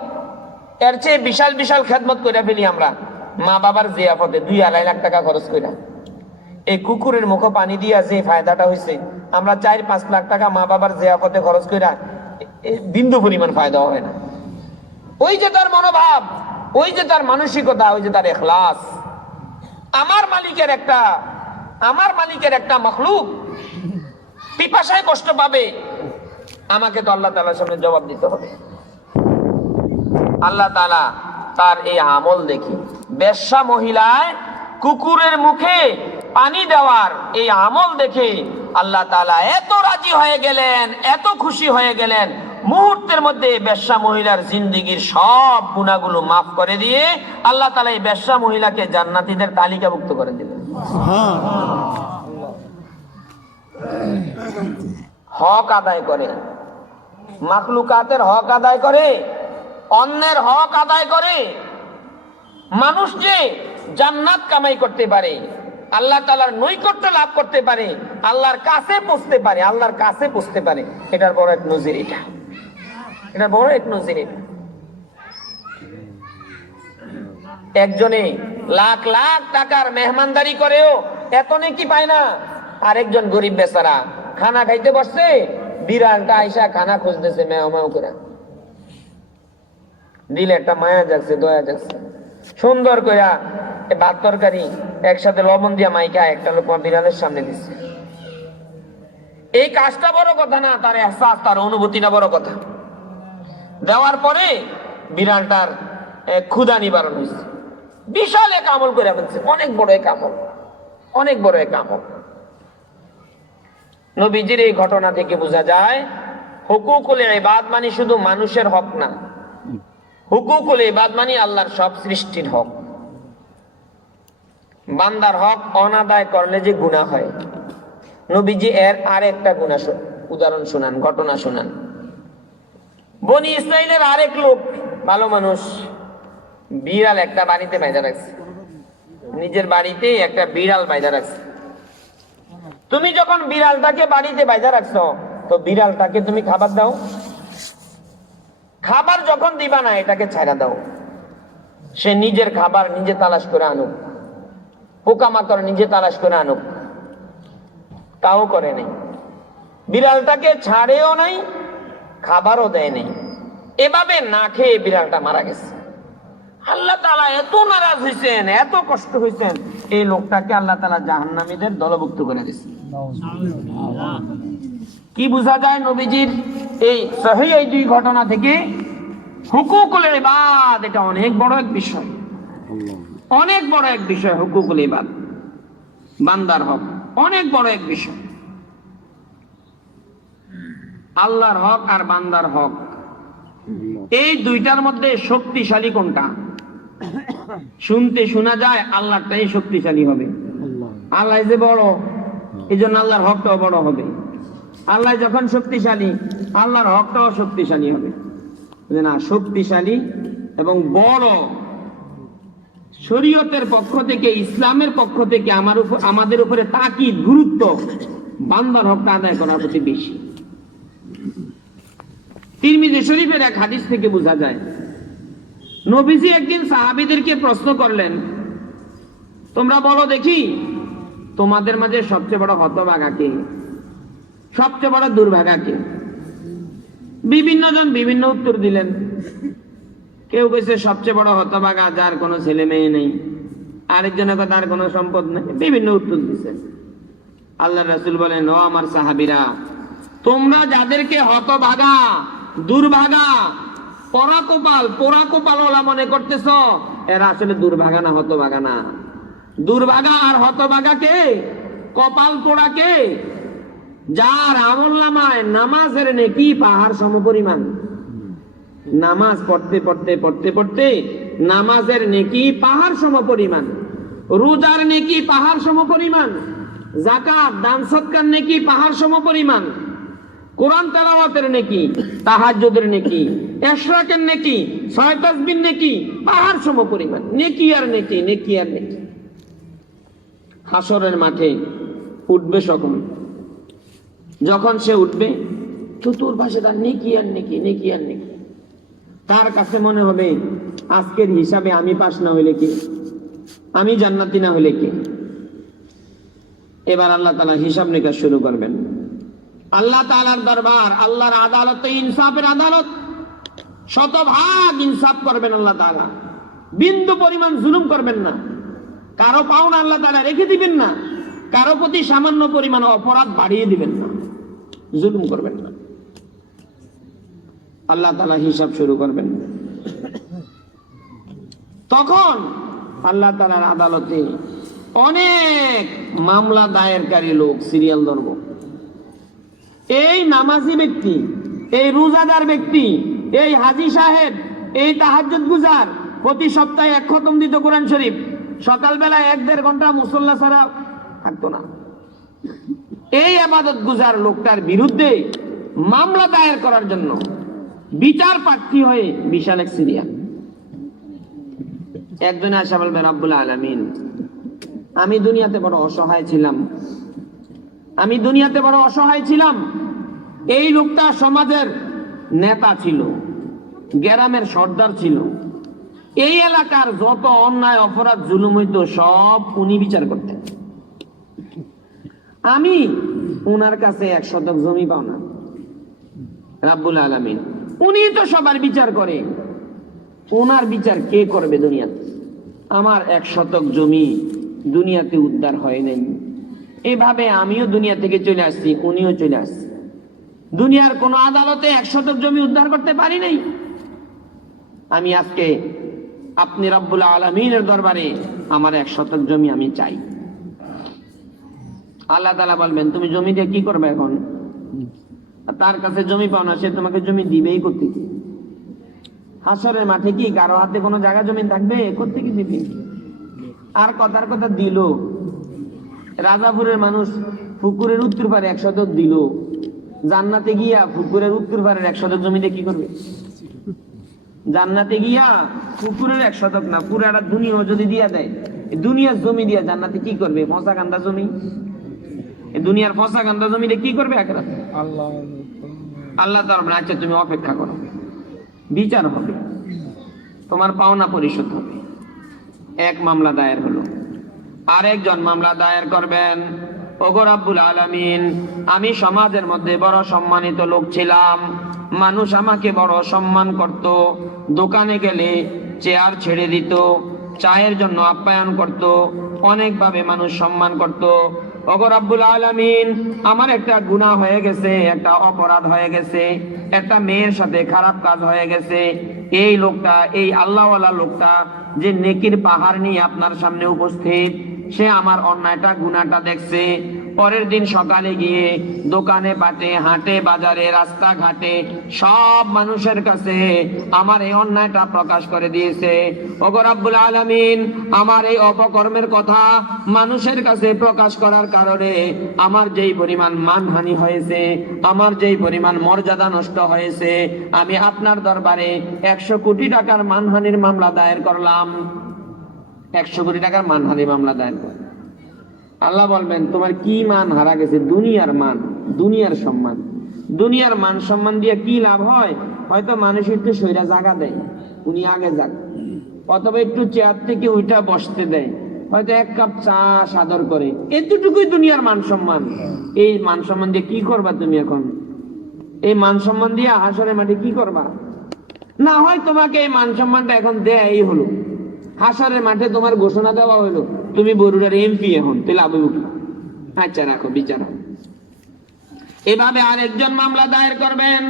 এর চেয়ে বিশাল বিশাল খেদমত করে ফেলি আমরা মা বাবার জিয়াফতে 2-2.5 লাখ টাকা খরচ করে। এই কুকুরের মুখে পানি দিয়া যে ফায়দাটা হয়েছে, আমরা 4-5 লাখ টাকা মা বাবার জিয়াফতে খরচ করে বিন্দু পরিমাণ ফায়দা হয় না। ওই যে তার মনোভাব, ওই যে তার মানসিকতা, ওই যে তার ইখলাস। আমার মালিকের একটা মখলুক পিপাসায় কষ্ট পাবে, আমাকে তো আল্লাহ তাআলার সামনে জবাব দিতে হবে। আল্লাহ তাআলা তার এই আমল দেখি, বেশ্যা মহিলায় কুকুরের মুখে পানি দেওয়ার এই আমল দেখে আল্লাহ তাআলা এত রাজি হয়ে গেলেন, এত খুশি হয়ে গেলেন, মুহূর্তের মধ্যে বেশ্যা মহিলার জিন্দেগীর সব গুনাহগুলো মাফ করে দিয়ে আল্লাহ তাআলা এই বেশ্যা মহিলাকে জান্নাতীদের তালিকাভুক্ত করে দিলেন। হক আদায় করে, মাখলুকাতের হক আদায় করে, অন্যের হক আদায় করে, মানুষ যে জান্নাত কামাই করতে পারে, আল্লাহ তাআলার নৈকট্য লাভ করতে পারে, আল্লাহর কাছে পৌঁছতে পারে, আল্লাহর কাছে পৌঁছতে পারে, এটার বড় এক নজির। এটা বড় এক নজির। একজনে লাখ লাখ টাকার মেহমানদারি করেও এত নেকি পায় না। আরেকজন গরিব বেচারা খানা খাইতে বসছে, বিড়ালটা আইসা খানা খুঁজতেছে মেও মেও করে। দিলে একটা মায়া যাচ্ছে, দয়া যাচ্ছে, সুন্দর করে ভাত তরকারি একসাথে লবণ দিয়া মাইকা একটা লোকমা বিড়ালের সামনে দিচ্ছে। এই কাজটা বড় কথা না, তার এহসাস, তার অনুভূতিটা বড় কথা। দেওয়ার পরে বিড়ালটার ক্ষুধা নিবারণ হয়েছে, বিশাল এক আমল করে ফেলছে, অনেক বড় এক আমল, অনেক বড় এক আমল। নবীজির এই ঘটনা থেকে বোঝা যায় হুকুকুল ইবাদ মানে শুধু মানুষের হক না, হুকুকুল ইবাদ মানে আল্লাহর সব সৃষ্টির হক। বান্দার হক অনাদায় করলে যে গুনাহ হয়, নবীজি এর আরেকটা উদাহরণ শোনান, ঘটনা শোনান। বনি ইসরাইলের আরেক লোক, ভালো মানুষ, বিড়াল একটা বাড়িতে বাইধা রাখছে, নিজের বাড়িতে একটা বিড়াল বাইধা রাখছে। তুমি যখন বিড়ালটাকে বাড়িতে বাইধা রাখছো, তো বিড়ালটাকে তুমি খাবার দাও। খাবার যখন দিবা না, এটাকে ছাড়া দাও, সে নিজের খাবার নিজে তালাশ করে আনুক, পোকামাকড় নিজে তালাশ করে আনুক। তাও করে নাই, বিড়ালটাকে ছাড়েও নাই, খাবারও দেয় নাই, এভাবে না খেয়ে বিড়ালটা মারা গেছে। আল্লাহ তাআলা এত নারাজ হয়েছেন, এত কষ্ট হয়েছেন, এই লোকটাকে আল্লাহ তাআলা জাহান্নামীদের দলভুক্ত করে দিয়েছেন। কি বোঝা যায় নবীজির এই সহিহ এই দুই ঘটনা থেকে? হুকুকুল ইবাদ এটা অনেক বড় এক বিষয়, অনেক বড় এক বিষয়। হুকুকুল ইবাদ, বান্দার হক, অনেক বড় এক বিষয়। আল্লাহর হক আর বান্দার হক, এই দুইটার মধ্যে শক্তিশালী কোনটা? শুনতে শোনা যায় আল্লাহটাই শক্তিশালী হবে, আল্লাহ যে বড়, এই জন্য আল্লাহর হকটাও বড় হবে। আল্লাহ যখন শক্তিশালী, আল্লাহর হকটাও শক্তিশালী হবে। না, শক্তিশালী এবং বড় শরীয়তের পক্ষ থেকে, ইসলামের পক্ষ থেকে আমাদের উপরে তাকিদ, গুরুত্ব বান্দার হকটা আদায় করার প্রতি বেশি। তিরমিজি শরীফের এক হাদিস থেকে বোঝা যায়, নবীজি একদিন সাহাবীদেরকে প্রশ্ন করলেন, তোমরা বলো দেখি তোমাদের মাঝে সবচেয়ে বড় হতভাগা কে, সবচেয়ে বড় দুর্ভাগা কে? বিভিন্ন জন বিভিন্ন উত্তর দিলেন। কেউ কইছে সবচেয়ে বড় হতভাগা যার কোনো ছেলে মেয়ে নেই, আরেকজনের কথা তার কোনো সম্পদ নেই, বিভিন্ন উত্তর দিচ্ছে। আল্লাহ রাসূল বলেন, ও আমার সাহাবীরা, তোমরা যাদেরকে হতভাগা, দুর্ভাগা, পোড়া কপাল ওলা মনে করতেছ, এরা আসলে দুর্ভাগা না, হতভাগা না। দুর্ভাগা আর হতভাগা কে? কপাল পোড়া কে? যার আমলনামায় নামাজের নেকি পাহাড় সমপরিমাণ। নামাজ পড়তে পড়তে পড়তে পড়তে নামাজের নেকি পাহাড় সমপরিমাণ, রোজার নেকি পাহাড় সমপরিমাণ, যাকাত দান সদকার নেকি পাহাড় সমপরিমাণ, কোরআন তেলাওয়াতের নেকি, তাহাজ্জুদের নেকি, ইশরাকের নেকি, ছয় তাসবিহ নেকি পাহাড় সমপরিমাণ। নেকি আর নেকি, নেকি আর নেকি। হাসরের মাঠে উঠবে সকল, যখন সে উঠবে চতুর্পাশে তার নেকি আর নেকি, নেকি আর নেকি। তার কাছে মনে হবে আজকের হিসাবে আমি পাস না হইলে কি, আমি জান্নাতি না হইলে কি। এবার আল্লাহ তাআলা হিসাব নিকাশ শুরু করবেন। আল্লাহ তাআলার দরবার, আল্লাহর আদালত, ইনসাফের আদালত, শতভাগ ইনসাফ করবেন আল্লাহ তাআলা। বিন্দু পরিমাণ জুলুম করবেন না, কারো পাওনা আল্লাহ তাআলা রেখে দিবেন না, কারো প্রতি সামান্য পরিমাণ অপরাধ বাড়িয়ে দিবেন না, জুলুম করবেন না। আল্লাহ তাআলা হিসাব শুরু করবেন। তখন আল্লাহ তাআলার আদালতে অনেক মামলা দায়েরকারী লোক সিরিয়াল ধরব। এই নামাজি ব্যক্তি, এই রোজাদার ব্যক্তি, এই হাজী সাহেব, এই তাহাজ্জুদ গুজার, প্রতি সপ্তাহে 1 খতম দিত কোরআন শরীফ, সকালবেলা 1-1.5 ঘন্টা মুসল্লা ছাড়া থাকতো না, এই ইবাদত গুজার লোকটার বিরুদ্ধে মামলা দায়ের করার জন্য বিচার প্রার্থী হয়ে বিশাল এক সিরিয়াল। একজনে আসা বলবে, রব্বুল আলামিন, আমি দুনিয়াতে বড় অসহায় ছিলাম, আমি দুনিয়াতে বড় অসহায় ছিলাম। এই লোকটা সমাজের নেতা ছিল, গ্রামের সর্দার ছিল, এই এলাকার যত অন্যায় অপরাধ জুলুম হইতো সব উনি বিচার করতেন। আমি উনার কাছে 1 শতক জমি পাও না। রব্বুল আলামিন, উনি তো সবার বিচার করে, উনার বিচার কে করবে দুনিয়াতে? আমার 1 শতক জমি দুনিয়াতে উদ্ধার হয় নাই। এভাবে আমিও দুনিয়া থেকে চলে আসছি, উনিও চলে আসছে। দুনিয়ার কোন আদালতে 1 শতক জমি উদ্ধার করতে পারি নাই। আমি আজকে আপনি রব্বুল আলামিনের দরবারে আমার 1 শতক জমি আমি চাই। আল্লাহ তাআলা বলবেন, তুমি জমি দিয়ে কি করবে এখন? তার কাছে জমি পাও না, সে তোমাকে জমি দিবেই করতে কি? হাসরের মাঠে কি কারো হাতে কোনো জায়গা জমি থাকবে? করতে কি দিবি? আর কথার কথা দিল, রাজাপুরের মানুষ পুকুরের উত্তর পারে 1 শতক দিল, জান্নাতে গিয়া পুকুরের উত্তর পারের 1 শতক জমিতে কি করবে? জান্নাতে গিয়া পুকুরের 1 শতক না, পুরাটা দুনিয়া যদি দিয়া দেয়, দুনিয়ার জমি দিয়া জান্নাতে কি করবে? ফসা কান্দা জমি। দুনিয়ার ফসা কান্দা জমিতে কি করবে আখিরাতে? আল্লাহ তাআলা, আচ্ছা তুমি অপেক্ষা করো, বিচার হবে, তোমার পাওনা পরিশোধ হবে। এক মামলা দায়ের হলো, আরেকজন মামলা দায়ের করবেন, ওগো রব্বুল আলামিন, আমি সমাজের মধ্যে বড় সম্মানিত লোক ছিলাম, মানুষ আমাকে বড় সম্মান করত, দোকানে গেলে চেয়ার ছেড়ে দিত, চায়ের জন্য আপ্যায়ন করত, অনেকভাবে মানুষ সম্মান করত। ওগো রব্বুল আলামিন, আমার একটা গুনাহ হয়ে গেছে, একটা অপরাধ হয়ে গেছে, একটা মেয়ের সাথে খারাপ কাজ হয়ে গেছে। এই লোকটা, এই আল্লাহওয়ালা লোকটা যে নেকির পাহাড় নিয়ে আপনার সামনে উপস্থিত, সে আমার অন্যায়টা, গুনাহটা দেখছে। পরের দিন সকালে গিয়ে দোকানে বাটে, হাটে বাজারে, রাস্তাঘাটে সব মানুষের কাছে আমার এই অন্যায়টা প্রকাশ করে দিয়েছে। ওগো রব্বুল আলামিন, আমার এই অপকর্মের কথা মানুষের কাছে প্রকাশ করার কারণে আমার যেই পরিমাণ মানহানি হয়েছে, আমার যেই পরিমাণ মর্যাদা নষ্ট হয়েছে, আমি আপনার দরবারে 100 কোটি টাকার মানহানির মামলা দায়ের করলাম। 100 কোটি টাকার মানহানি মামলা দায়ের করলাম। আল্লাহ বলবেন, তোমার কি মান হারা গেছে? দুনিয়ার মান, দুনিয়ার সম্মান। দুনিয়ার মান সম্মান দিয়ে কি লাভ হয়? হয়তো মানুষ একটু সইরা জায়গা দেয়, উনি আগে যাক, অথবা একটু চেয়ার থেকে উঠা বসতে দেয়, হয়তো 1 কাপ চা সাদর করে, এতটুকুই দুনিয়ার মান সম্মান। এই মান সম্মান দিয়ে কি করবা তুমি এখন? এই মান সম্মান দিয়ে হাসরের মাঠে কি করবা? না হয় তোমাকে এই মান সম্মানটা এখন দেয় হলো, হাসরের মাঠে তোমার ঘোষণা দেওয়া হলো তুমি বরুড়ার এমপি, এখন তাহলে আবু কি? আচ্ছা রাখো, বিচার হবে। এভাবে আরেকজন মামলা দায়ের করবেন,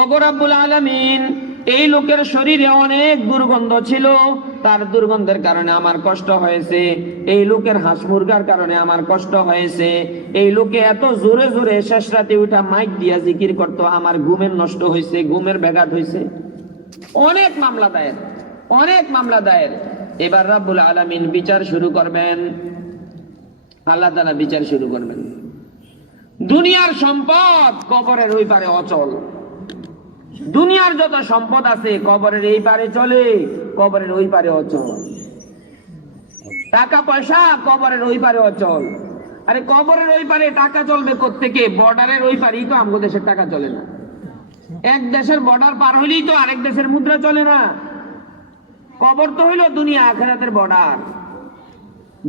ওগো রব্বুল আলামিন এই লোকের শরীরে অনেক দুর্গন্ধ ছিল, তার দুর্গন্ধের কারণে আমার কষ্ট হয়েছে, এই লোকের হাঁস মুরগার কারণে আমার কষ্ট হয়েছে, এই লোকে এত জোরে জোরে শেষ রাতে উঠা মাইক দিয়া জিকির করতো, আমার ঘুমের নষ্ট হয়েছে, ঘুমের ব্যাঘাত হয়েছে। অনেক মামলা দায়ের, অনেক মামলা দায়ের। এবার রব্বুল আলামিন বিচার শুরু করবেন, আল্লাহ তাআলা বিচার শুরু করবেন। দুনিয়ার সম্পদ কবরের ওই পারে অচল, দুনিয়ার যত সম্পদ আছে কবরের এই পারে চলে, কবরের ওই পারে অচল। টাকা পয়সা কবরের ওই পারে অচল। আরে কবরের ওই পারে টাকা চলবে কোত্থেকে? বর্ডারের ওই পারেই তো আমাদের দেশের টাকা চলে না। এক দেশের বর্ডার পার হইলেই তো আরেক দেশের মুদ্রা চলে না। কবর তো হইল দুনিয়া আখিরাতের বর্ডার।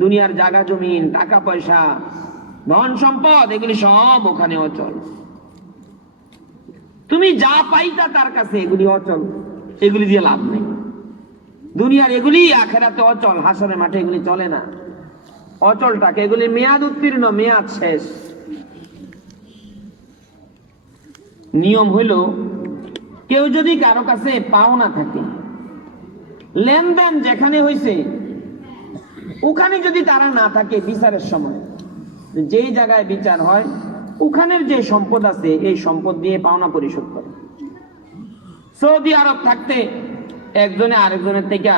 দুনিয়ার জায়গা জমিন, টাকা পয়সা, ধন সম্পদ এগুলি সব ওখানে অচল। তুমি যা পাইতা তার কাছে এগুলি অচল, এগুলি দিয়ে লাভ নেই। দুনিয়ার এগুলি আখিরাতে অচল, হাসরের মাঠে এগুলি চলে না। অচলটাকে এগুলি মেয়াদ উত্তীর্ণ, মেয়াদ শেষ। নিয়ম হইল কেউ যদি কারো কাছে পাওনা থাকে, লেনদেন যেখানে হয়েছে ওখানে যদি তারা না থাকে, বিচারের সময় যেই জায়গায় বিচার হয় ওখানের যে সম্পদ আছে এই সম্পদ দিয়ে পাওনা পরিশোধ করে। সৌদি আরব থাকতে একজনে আরেকজনের থেকে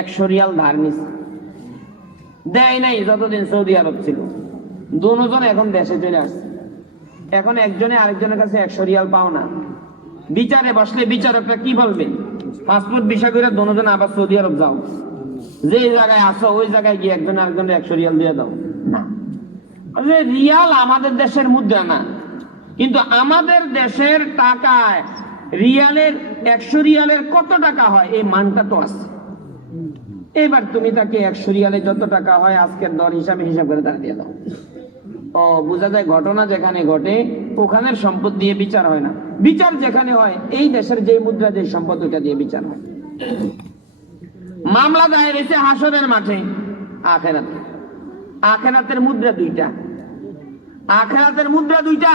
100 রিয়াল ধার নিছে, দেয় নাই যতদিন সৌদি আরব ছিল। দুজন এখন দেশে চলে আসছে, এখন একজনে আরেকজনের কাছে 100 রিয়াল পাওনা। বিচারে বসলে বিচারকরা কি বলবে? পাসপোর্ট ভিসা করে দুজন আবার সৌদি আরব যাও, যে জায়গায় আসো ওই জায়গায় গিয়ে একজন আরেকজনের 100 রিয়াল দিয়ে দাও না। রিয়াল আমাদের দেশের মুদ্রা না, কিন্তু আমাদের দেশের টাকায় রিয়ালের 100 রিয়ালের কত টাকা হয় এই মানটা তো আছে। এবার তুমি তাকে 100 রিয়ালে যত টাকা হয় আজকের দর হিসাবে হিসাব করে তারা দিয়ে দাও। ও বোঝা যায় ঘটনা যেখানে ঘটে ওখানের সম্পদ দিয়ে বিচার হয় না, বিচার যেখানে হয় এই দেশের যে মুদ্রা যে সম্পদ ওটা দিয়ে বিচার হয়। মামলা দায়ের হয়েছে হাসরের মাঠে, আখিরাতে। আখিরাতের মুদ্রা দুইটা, আখিরাতের মুদ্রা দুইটা।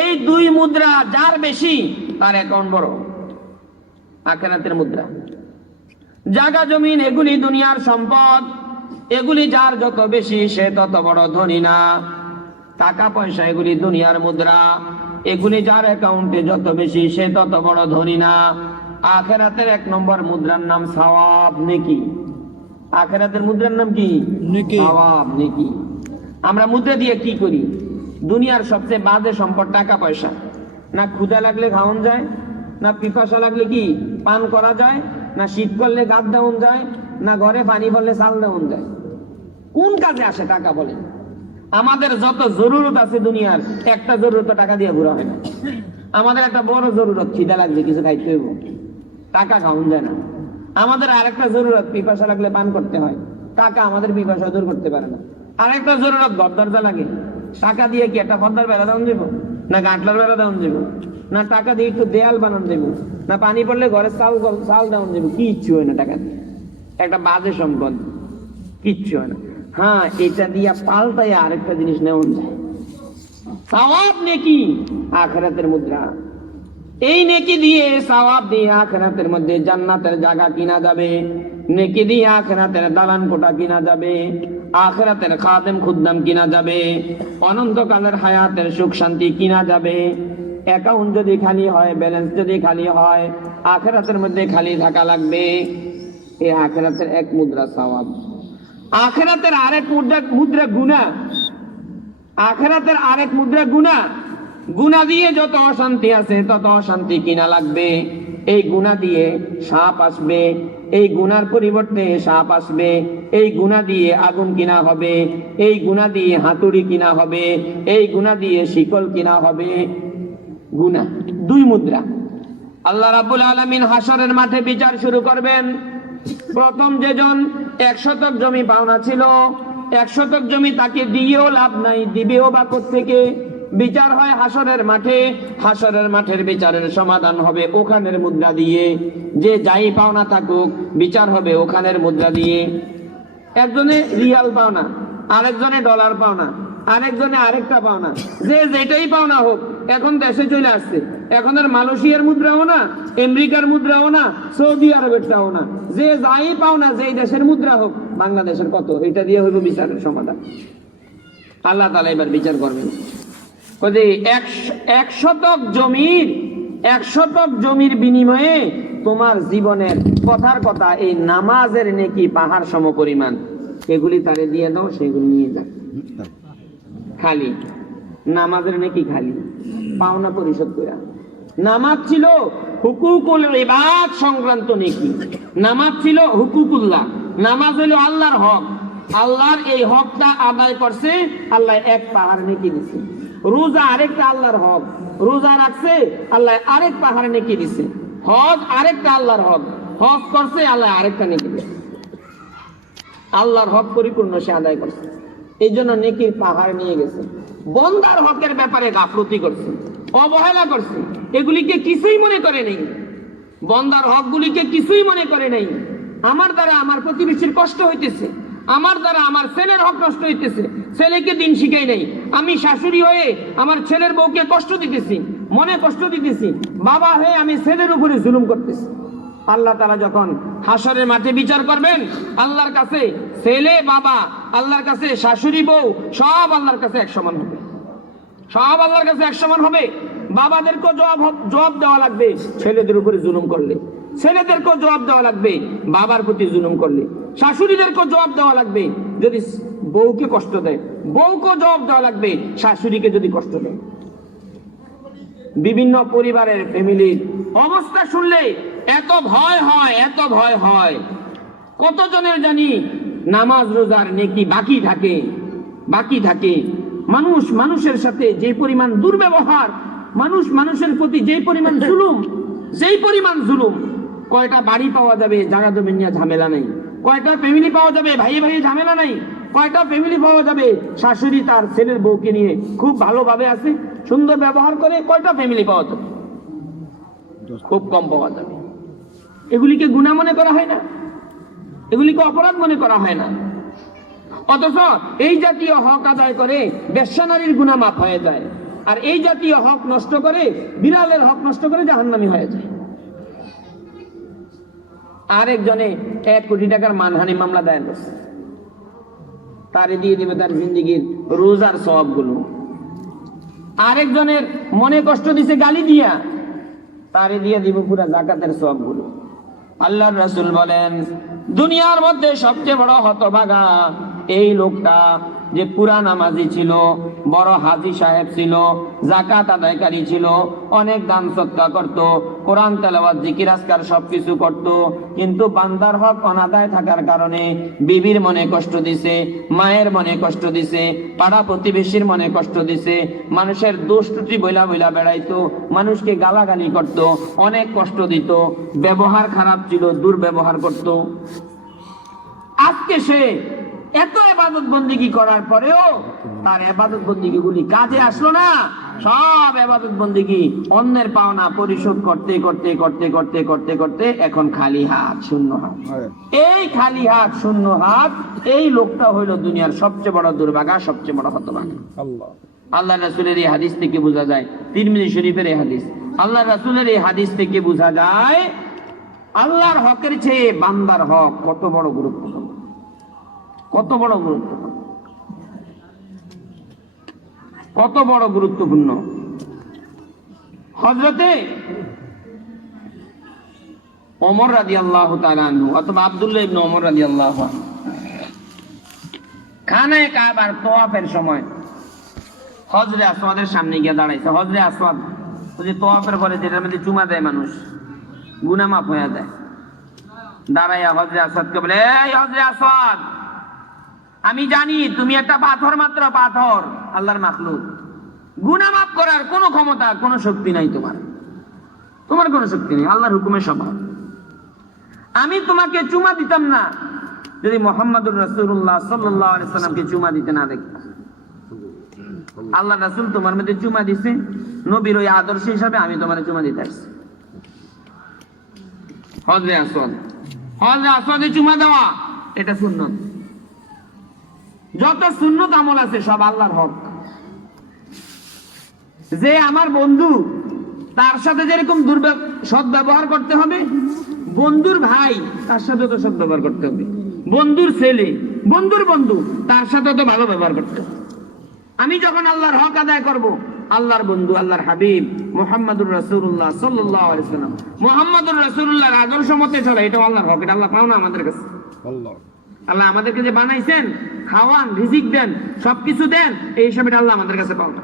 এই দুই মুদ্রা যার বেশি তার অ্যাকাউন্ট বড়। আখিরাতের মুদ্রা, জায়গা জমিন এগুলি দুনিয়ার সম্পদ, এগুলি যার যত বেশি সে তত বড় ধনী না। টাকা পয়সা এগুলি দুনিয়ার মুদ্রা, এগুলি যার অ্যাকাউন্টে যত বেশি সে তত বড় ধনী না। আখিরাতের 1 নম্বর মুদ্রার নাম সওয়াব, নেকি। আখিরাতের মুদ্রার নাম কি? নেকি, সওয়াব, নেকি। আমরা মুদ্রা দিয়ে কি করি? দুনিয়ার সবচেয়ে বাজে সম্পদ টাকা পয়সা। না ক্ষুধা লাগলে খাওয়ান যায়, না পিপাসা লাগলে কি পান করা যায়, না শীত করলে গাদ দেওয়ান যায়, না ঘরে পানি পড়লে চাল দেওয়ান যায়। কোন কাজে আসে টাকা বলে? আমাদের যত জরুরত আছে দুনিয়ার, একটা জরুরত টাকা দিয়ে ঘুরা হয় না। আমাদের একটা বড় জরুরত, খিদা লাগছে কিছু খাইতে হইব, টাকা খাওয়ান যায় না। আমাদের আরেকটা জরুরত, পিপাসা লাগলে পান করতে হয়, টাকা আমাদের পিপাসা দূর করতে পারে না। আরেকটা জরুরত, ঘর দরজা লাগে, টাকা দিয়ে কি একটা পর্দার বেড়া দেওয়ান দেবো, না গাঁটলার বেড়া দেওয়ান দেবো, না টাকা দিয়ে একটু দেয়াল বানান দেবো, না পানি পড়লে ঘরে চাল দেওয়ান দেবো। কিচ্ছু হয় না টাকা দিয়ে, একটা বাজে সম্পদ, কিচ্ছু হয় না। হ্যাঁ, এটা দিয়া পাল্টাই আরেকটা জিনিস নেওয়া যায়, সওয়াব, নেকি, আখিরাতের মুদ্রা। এই নেকি দিয়ে, সওয়াব দিয়ে আখিরাতের মধ্যে জান্নাতের জায়গা কিনা যাবে, নেকি দিয়ে আখিরাতের দালান কোঠা কিনা যাবে, আখিরাতের খাদেম খুদ্দাম কিনা যাবে, অনন্তকালের হায়াতের সুখ শান্তি কিনা যাবে। অ্যাকাউন্ট যদি খালি হয়, ব্যালেন্স যদি খালি হয়, আখিরাতের মধ্যে খালি থাকা লাগবে। এই আখিরাতের 1 মুদ্রা সওয়াব। আখিরাতের আরেক মুদ্রা গুনাহ। আখিরাতের আরেক মুদ্রা গুনাহ। গুনাহ দিয়ে যত অশান্তি আছে তত অশান্তি কিনা লাগবে। এই গুনাহ দিয়ে সাপ আসবে, এই গুনার পরিবর্তে সাপ আসবে, এই গুনাহ দিয়ে আগুন কিনা হবে, এই গুনাহ দিয়ে হাতুড়ি কিনা হবে, এই গুনাহ দিয়ে শিকল কিনা হবে। গুনাহ 2 মুদ্রা। আল্লাহ রাব্বুল আলামিন হাসরের মাঠে বিচার শুরু করবেন। প্রথম যেজন 1 শতক জমি পাওনা ছিল, 1 শতক জমি তাকে দিয়েও লাভ নাই, দিবেও বা কোত্থেকে? বিচার হয় হাসরের মাঠে, হাসরের মাঠের বিচারের সমাধান হবে ওখানের মুদ্রা দিয়ে। যে যাই পাওনা থাকুক বিচার হবে ওখানের মুদ্রা দিয়ে। একজনে রিয়াল পাওনা, আরেকজনে ডলার পাওনা, আরেকজনে আরেকটা পাওনা, যে যেটাই পাওনা হোক এখন দেশে চলে আসছে। এখন আর মালয়েশিয়ার মুদ্রাও না, আমেরিকার মুদ্রাও না, সৌদি আরবেরটাও না, যে যাই পাওনা যেই দেশের মুদ্রা হোক, বাংলাদেশের কত, এটা দিয়ে হইব বিচারের সমাধান। আল্লাহ তাআলা এবার বিচার করবেন। এক শতক জমির বিনিময়ে তোমার জীবনের কথার কথা এই নামাজের নেকি পাহাড় সম পরিমাণ, এগুলি তারে দিয়ে দাও, সেগুলি নিয়ে যাক। খালি নামাজের নেকি, খালি পাওনা পরিশোধ করে। নামাজ ছিল হুকুকুল ইবাদ সংক্রান্ত নেকি, নামাজ ছিল হুকুকুল্লাহ, নামাজ হলো আল্লাহর হক, আল্লাহর এই হকটা আদায় করছে, আল্লাহ এক পাহাড় নেকি দিছে। রোজা আরেকটা আল্লাহর হক, রোজা রাখছে, আল্লাহ আরেক পাহাড় নেকি দিছে। হজ আরেকটা আল্লাহর হক, হজ করছে, আল্লাহ আরেকটা নেকি দিছে। আল্লাহর হক পরিপূর্ণ সে আদায় করছে, এই জন্য নেকির পাহাড় নিয়ে গেছে। বন্দার হকের ব্যাপারে গাফলতি করছে, অবহেলা করছে, এগুলিকে কিছুই মনে করে নেই। বন্দার হকগুলিকে কিছুই মনে করে নেই। আমার দ্বারা আমার প্রতিবেশীর কষ্ট হইতেছে, আমার দ্বারা আমার ছেলের হক নষ্ট হইতেছে, ছেলেকে দিন শিখাই নাই, আমি শাশুড়ি হয়ে আমার ছেলের বউকে কষ্ট দিতেছি, মনে কষ্ট দিতেছি, বাবা হয়ে আমি ছেলের উপরে জুলুম করতেছি। আল্লাহ তাআলা যখন হাসরের মাঠে বিচার করবেন, আল্লাহর কাছে ছেলে বাবা, আল্লাহর কাছে শাশুড়ি বউ, সব আল্লাহর কাছে এক সমান হবে, সব আল্লাহর কাছে এক সমান হবে। বাবাদেরকেও জবাব দেওয়া লাগবে ছেলেদের উপরে জুলুম করলে, ছেলেদেরকেও জবাব দেওয়া লাগবে বাবার প্রতি জুলুম করলে, শাশুড়িদেরকেও জবাব দেওয়া লাগবে যদি বউকে কষ্ট দেয়, বউকেও জবাব দেওয়া লাগবে শাশুড়িকে যদি কষ্ট দেয়। বিভিন্ন পরিবারের ফ্যামিলির অবস্থা শুনলে এত ভয় হয়, এত ভয় হয়। কতজনের জানি নামাজ রোজার নেকি বাকি থাকে। মানুষ মানুষের সাথে যে পরিমাণ দুর্ব্যবহার, মানুষ মানুষের প্রতি যে পরিমাণ জুলুম, কয়টা বাড়ি পাওয়া যাবে জায়গা জমি নিয়ে ঝামেলা নেই, কয়টা ফ্যামিলি পাওয়া যাবে ভাইয়ে ভাইয়ে ঝামেলা নাই, কয়টা ফ্যামিলি পাওয়া যাবে শাশুড়ি তার ছেলের বউকে নিয়ে খুব ভালোভাবে আছে, সুন্দর ব্যবহার করে, কয়টা ফ্যামিলি পাওয়া যাবে? খুব কম পাওয়া যাবে। এগুলিকে গুনাহ মনে করা হয় না, এগুলিকে অপরাধ মনে করা হয় না। অথচ এই জাতীয় হক আদায় করে বেশ্যা নারীর গুনাহ মাফ হয়ে যায়, আর এই জাতীয় হক নষ্ট করে, বিড়ালের হক নষ্ট করে জাহান্নামী হয়ে যায়। আরেকজনে 1 কোটি টাকার মানহানি মামলা দায়ের করছে, তারে দিয়ে দিবে তার জিন্দেগির রোজার সওয়াবগুলো। আরেকজনের মনে কষ্ট দিছে গালি দিয়া, তারে দিয়ে দিব পুরা যাকাতের সওয়াবগুলো। আল্লাহর রাসূল বলেন, দুনিয়ার মধ্যে সবচেয়ে বড় হতভাগা এই লোকটা যে পুরা নামাজি ছিল, বড় হাজী সাহেব ছিল, যাকাত আদায়কারী ছিল, অনেক দান সদকা করত, কোরআন তেলাওয়াত জিকির আজকার সবকিছু করত, কিন্তু বান্দার হক অনাদায় থাকার কারণে বিবির মনে কষ্ট দিছে, মায়ের মনে কষ্ট দিছে, পাড়া প্রতিবেশীর মনে কষ্ট দিছে, মানুষের দোষ ত্রুটি বইলা বইলা বেড়াইতো, মানুষকে গালাগালি করত, অনেক কষ্ট দিত, ব্যবহার খারাপ ছিল, দুর্ব্যবহার করত। আজকে সে এত ইবাদত বন্দেগী করার পরেও তার ইবাদত বন্দেগী গুলি কাজে আসলো না। সব ইবাদত বন্দেগী অন্যের পাওনা পরিশোধ করতে করতে করতে করতে করতে করতে এখন খালি হাত, শূন্য হাত। এই খালি হাত, শূন্য হাত, এই লোকটা হইল দুনিয়ার সবচেয়ে বড় দুর্ভাগা, সবচেয়ে বড় হতভাগা। আল্লাহ রাসূলের এই হাদিস থেকে বোঝা যায়, তিরমিজি শরীফের এই হাদিস, আল্লাহ রাসূলের এই হাদিস থেকে বোঝা যায় আল্লাহর হকের চেয়ে বান্দার হক কত বড় গুরুত্বপূর্ণ, কত বড় গুরুত্বপূর্ণ, কত বড় গুরুত্বপূর্ণ। হযরতে ওমর রাদিয়াল্লাহু তাআলা আনহু অথবা আব্দুল্লাহ ইবনে ওমর রাদিয়াল্লাহু আনহু খানায়ে কাবার তওয়াফের সময় হজরে আসওয়াদের সামনে গিয়ে দাঁড়াইছে। হজরে আসওয়াদ ওই যে তওয়াফের পরে যেটার মধ্যে চুমা দেয় মানুষ, গুনাহ মাফ হয়ে যায়। দাঁড়াইয়া হজরে আসওয়াদকে বলে, এই হজরে আসওয়াদ, আমি জানি তুমি একটা পাথর, মাত্র পাথর, আল্লাহর মাখলুক, গুনাহ মাফ করার কোনো ক্ষমতা, কোনো শক্তি নাই তোমার, তোমার কোনো শক্তি নেই, আল্লাহর হুকুমে সব। আমি তোমাকে চুমা দিতাম না যদি মুহাম্মদুর রাসূলুল্লাহ সাল্লাল্লাহু আলাইহি ওয়াসাল্লামকে চুমা দিতে না দেখতাম। আল্লাহ রাসূল তোমার মধ্যে চুমা দিছে, নবীর ওই আদর্শ হিসাবে আমি তোমার চুমা দিতে আসছি। হজরে আসওয়াদে চুমা দেওয়া এটা সুন্নত। যত সুন্নত আমল আছে সব আল্লাহর হক। যে আমার বন্ধু, তার সাথে যেরকম সদ্ব্যবহার করতে হবে, বন্ধুর ভাই তার সাথে তো সদ্ব্যবহার করতে হবে, বন্ধুর ছেলে, বন্ধুর বন্ধু তার সাথে তো ভালো ব্যবহার করতে হবে। আমি যখন আল্লাহর হক আদায় করব, আল্লাহর বন্ধু, আল্লাহর হাবিব মুহাম্মদুর রাসূলুল্লাহ সাল্লাল্লাহু আলাইহি ওয়াসাল্লাম, মুহাম্মদুর রাসূলুল্লাহর আদর্শ মতে চলে, এটা আল্লাহর হক। এটা আল্লাহ পাও না আমাদের কাছে। আল্লাহ আমাদেরকে যে বানাইছেন, খাওয়ান, রিজিক দেন, সবকিছু দেন, এই হিসাবে আল্লাহ আমাদের কাছে পাও না।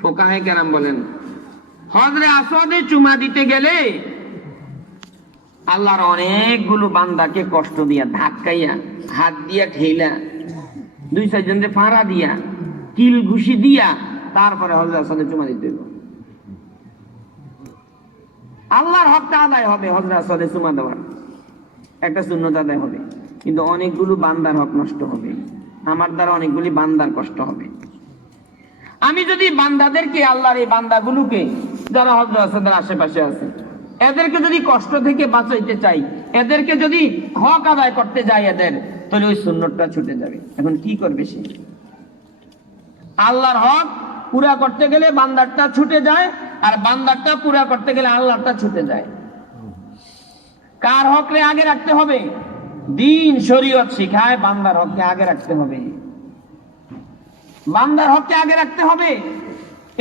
ফুকাহে কেরাম বলেন, হজরে আসওয়াদে চুমা দিতে গেলে আল্লাহর অনেকগুলো বান্দাকে কষ্ট দিয়া, ধাক্কাইয়া, হাত দিয়া ঠেলা, 2-4 জনকে ফাঁড়া দিয়া, কিল ঘুষি দিয়া, তারপরে হজরে আসওয়াদে চুমা দিতে হইব। আল্লাহর হকটা আদায় হবে, হজরে আসওয়াদে চুমা দেওয়ার একটা সুন্নত আদায় হবে, কিন্তু অনেকগুলো বান্দার হক নষ্ট হবে, আমার দ্বারা অনেকগুলি বান্দার কষ্ট হবে। আমি যদি বান্দাদেরকে, আল্লাহর এই বান্দাগুলোকে যারা হযরত আসওয়াদের আশেপাশে আছে, এদেরকে যদি কষ্ট থেকে বাঁচাইতে চাই, এদেরকে যদি হক আদায় করতে যাই এদের, তাহলে ওই সুন্নতটা ছুটে যাবে। এখন কি করবে সে? আল্লাহর হক পুরা করতে গেলে বান্দারটা ছুটে যায়, আর বান্দারটা পুরা করতে গেলে আল্লাহরটা ছুটে যায়। কার হকরে আগে রাখতে হবে? দিন শরীয়ত শিখায় বান্দার হককে আগে রাখতে হবে, বান্দার হককে আগে রাখতে হবে।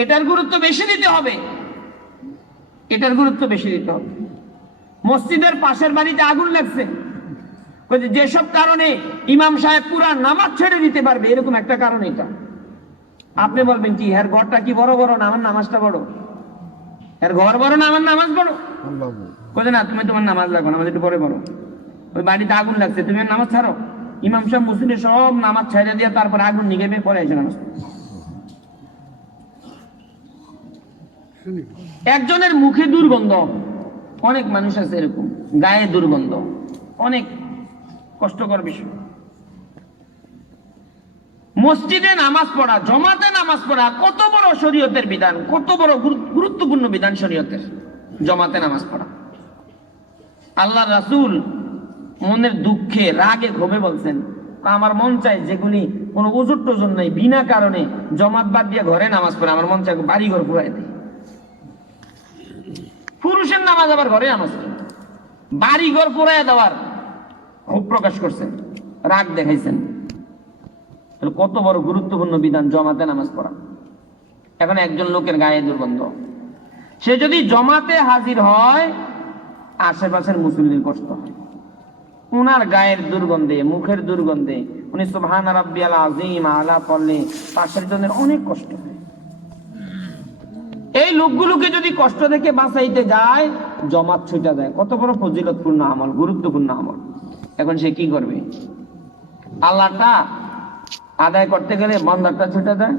এটার গুরুত্ব বেশি দিতে হবে, এটার গুরুত্ব বেশি দিতে হবে। মসজিদের পাশের বাড়িতে আগুন লাগছে, যেসব কারণে ইমাম সাহেব পুরা নামাজ ছেড়ে দিতে পারবে, এরকম একটা কারণ এটা। আপনি বলবেন কি, এর ঘরটা কি বড় বড় না আমার নামাজটা বড়? এর ঘর বড় না আমার নামাজ বড়? কোথায় না, তুমি তোমার নামাজ লাগো, নামাজ একটু পরে বড়। ওই বাড়িতে আগুন লাগছে, তুমি নামাজ ছাড়ো? ইমাম সাহেব মুসলিম সব নামাজ ছেড়ে দিয়ে তারপর আগুন নিভে পরে এসে নামাজ। একজনের মুখে দুর্গন্ধ, অনেক মানুষ আছে এরকম, গায়ে দুর্গন্ধ, অনেক কষ্টকর বিষয়। মসজিদে নামাজ পড়া, জমাতে নামাজ পড়া কত বড় শরীয়তের বিধান, কত বড় গুরুত্বপূর্ণ বিধান শরীয়তের, জমাতে নামাজ পড়া। আল্লাহ রাসূল মনের দুঃখে, রাগে, ক্ষোভে বলছেন, আমার মন চাই যেগুলি কোনো ওজুর টোজন নাই, বিনা কারণে জমাত বাদ দিয়ে ঘরে নামাজ পড়ে, আমার মন চাই বাড়ি ঘর পুরাই দেয়। পুরুষের নামাজ আবার ঘরে নামাজ, বাড়ি ঘর পুরাই দেওয়ার ক্ষোভ প্রকাশ করছেন, রাগ দেখাইছেন। কত বড় গুরুত্বপূর্ণ বিধান জমাতে নামাজ পড়া। এখন একজন লোকের গায়ে দুর্গন্ধ, সে যদি জমাতে হাজির হয়, আশেপাশের মুসল্লির কষ্ট হয়। উনার গায়ের দুর্গন্ধে, মুখের দুর্গন্ধে উনি সুবহান রাব্বিয়াল আযীম আলা পড়লে পাশের জনের অনেক কষ্ট হয়। এই লোকগুলোকে যদি কষ্ট থেকে বাঁচাইতে যায়, জমাত ছুটে যায়। কত বড় ফজিলতপূর্ণ আমল, গুরুত্বপূর্ণ আমল। এখন সে কি করবে? আল্লাহটা আদায় করতে গেলে বান্দারটা ছুটে যায়,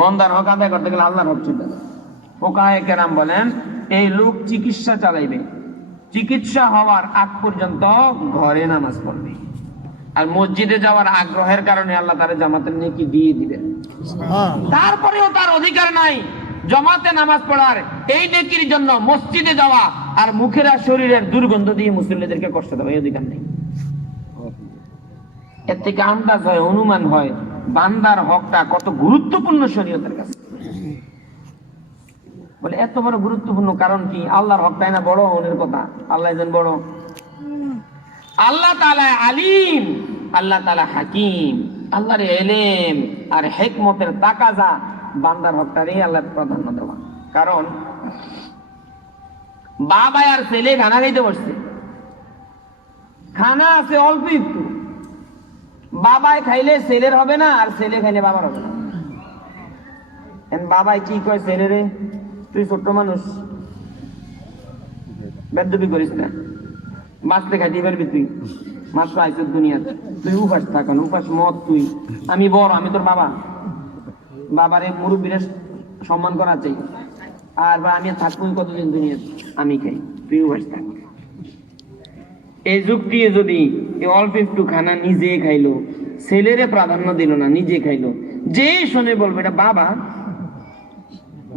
বান্দার হক আদায় করতে গেলে আল্লাহর হক ছুটে যায়। ফুকাহে কেরাম বলেন, এই লোক চিকিৎসা চালাইবে, চিকিৎসা হওয়ার আগ পর্যন্ত ঘরে নামাজ পড়বে, আর মসজিদে যাওয়ার আগ্রহের কারণে আল্লাহ তার জামাতের নেকি দিয়ে দিবেন। তারপরেও তার অধিকার নাই জমাতে নামাজ পড়ার, এই নেকির জন্য মসজিদে যাওয়া আর মুখের আর শরীরের দুর্গন্ধ দিয়ে মুসল্লিদেরকে কষ্ট দেওয়া, এই অধিকার নেই। এর থেকে আন্দাজ হয়, অনুমান হয় বান্দার হকটা কত গুরুত্বপূর্ণ শরীয়তের কাছে। বলে এত বড় গুরুত্বপূর্ণ কারণ কি? আল্লাহর হকটাই না বড়, ওনের কথা আল্লাহ যেন বড়। আল্লাহ তাআলা আলিম, আল্লাহ তাআলা হাকিম, আল্লাহর ইলম আর হিকমতের তাকাজা বান্দার হকটারই আল্লাহ প্রাধান্য দেওয়া। কারণ বাবা আর ছেলে খানা খাইতে বসছে, খানা আছে অল্প একটু, বাবাই খাইলে ছেলের হবে না, আর ছেলে খাইলে বাবার হবে না। বাবাই কি কয় ছেলে রে, তুই ছোট্ট মানুষ, বেদবি করিস না, বাঁচতে খাইতে পারবি তুই, মাত্র আইসুর দুনিয়াতে, তুই উপাস থাকান, উপাস মত তুই, আমি বড়, আমি তোর বাবা, বাবারে মুরব্বীরা সম্মান করা চাই, আর বা আমি থাকবো কতদিন দুনিয়াতে, আমি খাই, তুই উপাস থাক। এই যুগ দিয়ে যদি অল্প একটু খানা নিজে খাইলো, ছেলেরে প্রাধান্য দিল না, নিজে খাইলো। যে শুনে বলবে এটা বাবা,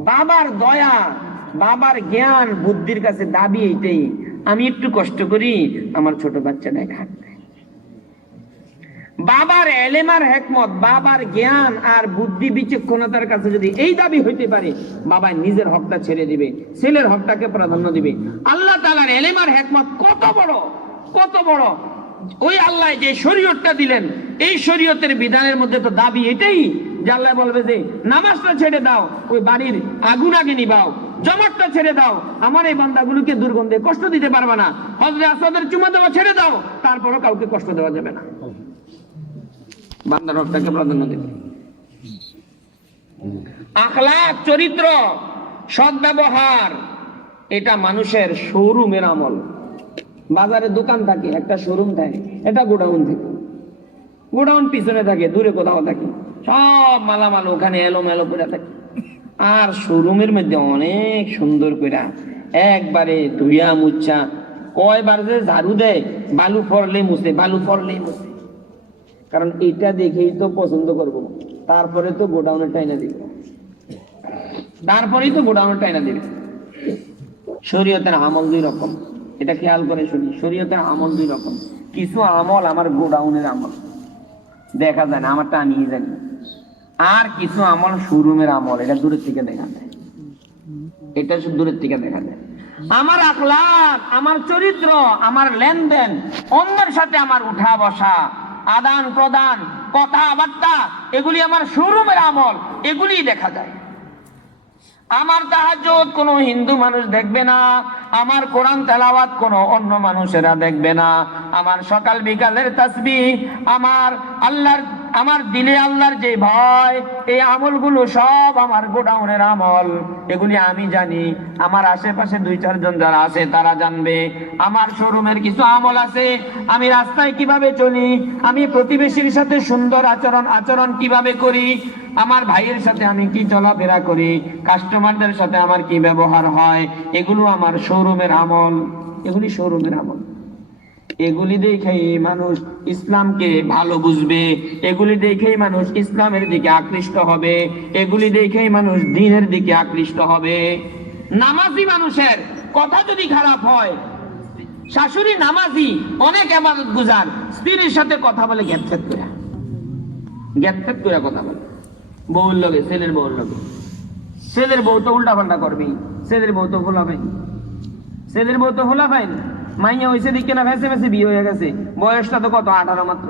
বাবার দয়া, বাবার জ্ঞান বুদ্ধির কাছে দাবি এইটাই, আমি একটু কষ্ট করি, আমার ছোট বাচ্চাটাই খাবে। বাবার এলেমার হেকমত, বাবার জ্ঞান আর বুদ্ধি বিচক্ষণতার কাছে যদি এই দাবি হইতে পারে, বাবা নিজের হকটা ছেড়ে দিবে, ছেলের হকটাকে প্রাধান্য দিবে। আল্লাহ তাআলার এলেমার হেকমত কত বড়, কত বড়! ওই আল্লাহ যে শরীয়তটা দিলেন, এই শরীয়তের বিধানের মধ্যে তো দাবি এটাই যে আল্লাহ বলবে যে নামাজটা ছেড়ে দাও, ওই বাড়ির আগুন আগে নিবাও, জমাটটা ছেড়ে দাও, আমার এই বান্দাগুলোকে দুর্গন্ধে কষ্ট দিতে পারবে না, হযরত আসাদের চুমা দেওয়া ছেড়ে দাও, তারপরও কাউকে কষ্ট দেওয়া যাবে না, বান্দার হকটাকে প্রাধান্য দিবে। আখলাক, চরিত্র, সদ্ব্যবহার, এটা মানুষের শোরুমের আমল। বাজারে দোকান থাকে, একটা শোরুম থাকে, এটা গোডাউন থাকে, গোডাউন পিছনে থাকে, দূরে কোথাও থাকে, সব মালামাল ওখানে এলোমেলো করে থাকে। আর শোরুমের মধ্যে অনেক সুন্দর করে একবারে ধুইয়া মুচ্ছা, কয়বার যে ঝাড়ু দেয়, বালু ফরলে মুছে, বালু ফরলে মুছে, কারণ এটা দেখেই তো পছন্দ করবো, তারপরে তো গোডাউনের টাইনা দিবে, তারপরেই তো গোডাউনের টাইনা দিবে। শরীয়তের আমল দুই রকম, এটা খেয়াল করে শুনি। শরীয়তের আমল দুই রকম, কিছু আমল আমার গোডাউনের আমল, দেখা যায় না, আমারটা নিয়ে জানি, আর কিছু আমল শোরুমের আমল, এটা দূরের থেকে দেখা যায়, এটা শুধু দূরের থেকে দেখা যায়। আমার আখলাক, আমার চরিত্র, আমার লেনদেন, অন্যের সাথে আমার উঠা বসা, আদান প্রদান, কথাবার্তা, এগুলি আমার শোরুমের আমল, এগুলি দেখা যায়। আমার তাহাজ্জুদ কোনো হিন্দু মানুষ দেখবে না, আমার কোরআন তেলাওয়াত কোনো অন্য মানুষেরা দেখবে না, আমার সকাল বিকালের তাসবিহ, আমার আল্লাহর, আমার দিলে আল্লাহর যে ভয়, এই আমলগুলো সব আমার গোডাউনের আমল, এগুলি আমি জানি, আমার আশেপাশে দুই চারজন যারা আছে তারা জানবে। আমার শোরুমের কিছু আমল আছে, আমি রাস্তায় কিভাবে চলি, আমি প্রতিবেশীর সাথে সুন্দর আচরণ কিভাবে করি, আমার ভাইয়ের সাথে আমি কি চলাফেরা করি, কাস্টমারদের সাথে আমার কি ব্যবহার হয়, এগুলো আমার শোরুমের আমল, এগুলি শোরুমের আমল। এগুলি দেখেই মানুষ ইসলামকে ভালো বুঝবে, এগুলি দেখেই মানুষ ইসলামের দিকে আকৃষ্ট হবে, এগুলি দেখেই মানুষ দ্বীনের দিকে আকৃষ্ট হবে। নামাজি মানুষের কথা যদি খারাপ হয়, শাশুড়ি নামাজি, অনেক ইবাদত গুজার, স্ত্রীর সাথে কথা বলে গ্যাপছেদ করে কথা বলে, বউর লগে, ছেলের বউর লগে, ছেলের বউ তো উল্টা পাল্টা করবি, ছেলের বউ তো খোলা পাইনি, ছেলের বউ তো খোলা পাইনি, মাইয়া হয়েছে দিকে না ভেসে ভেসে বিয়ে হয়ে গেছে, বয়সটা তো কত 18 মাত্র,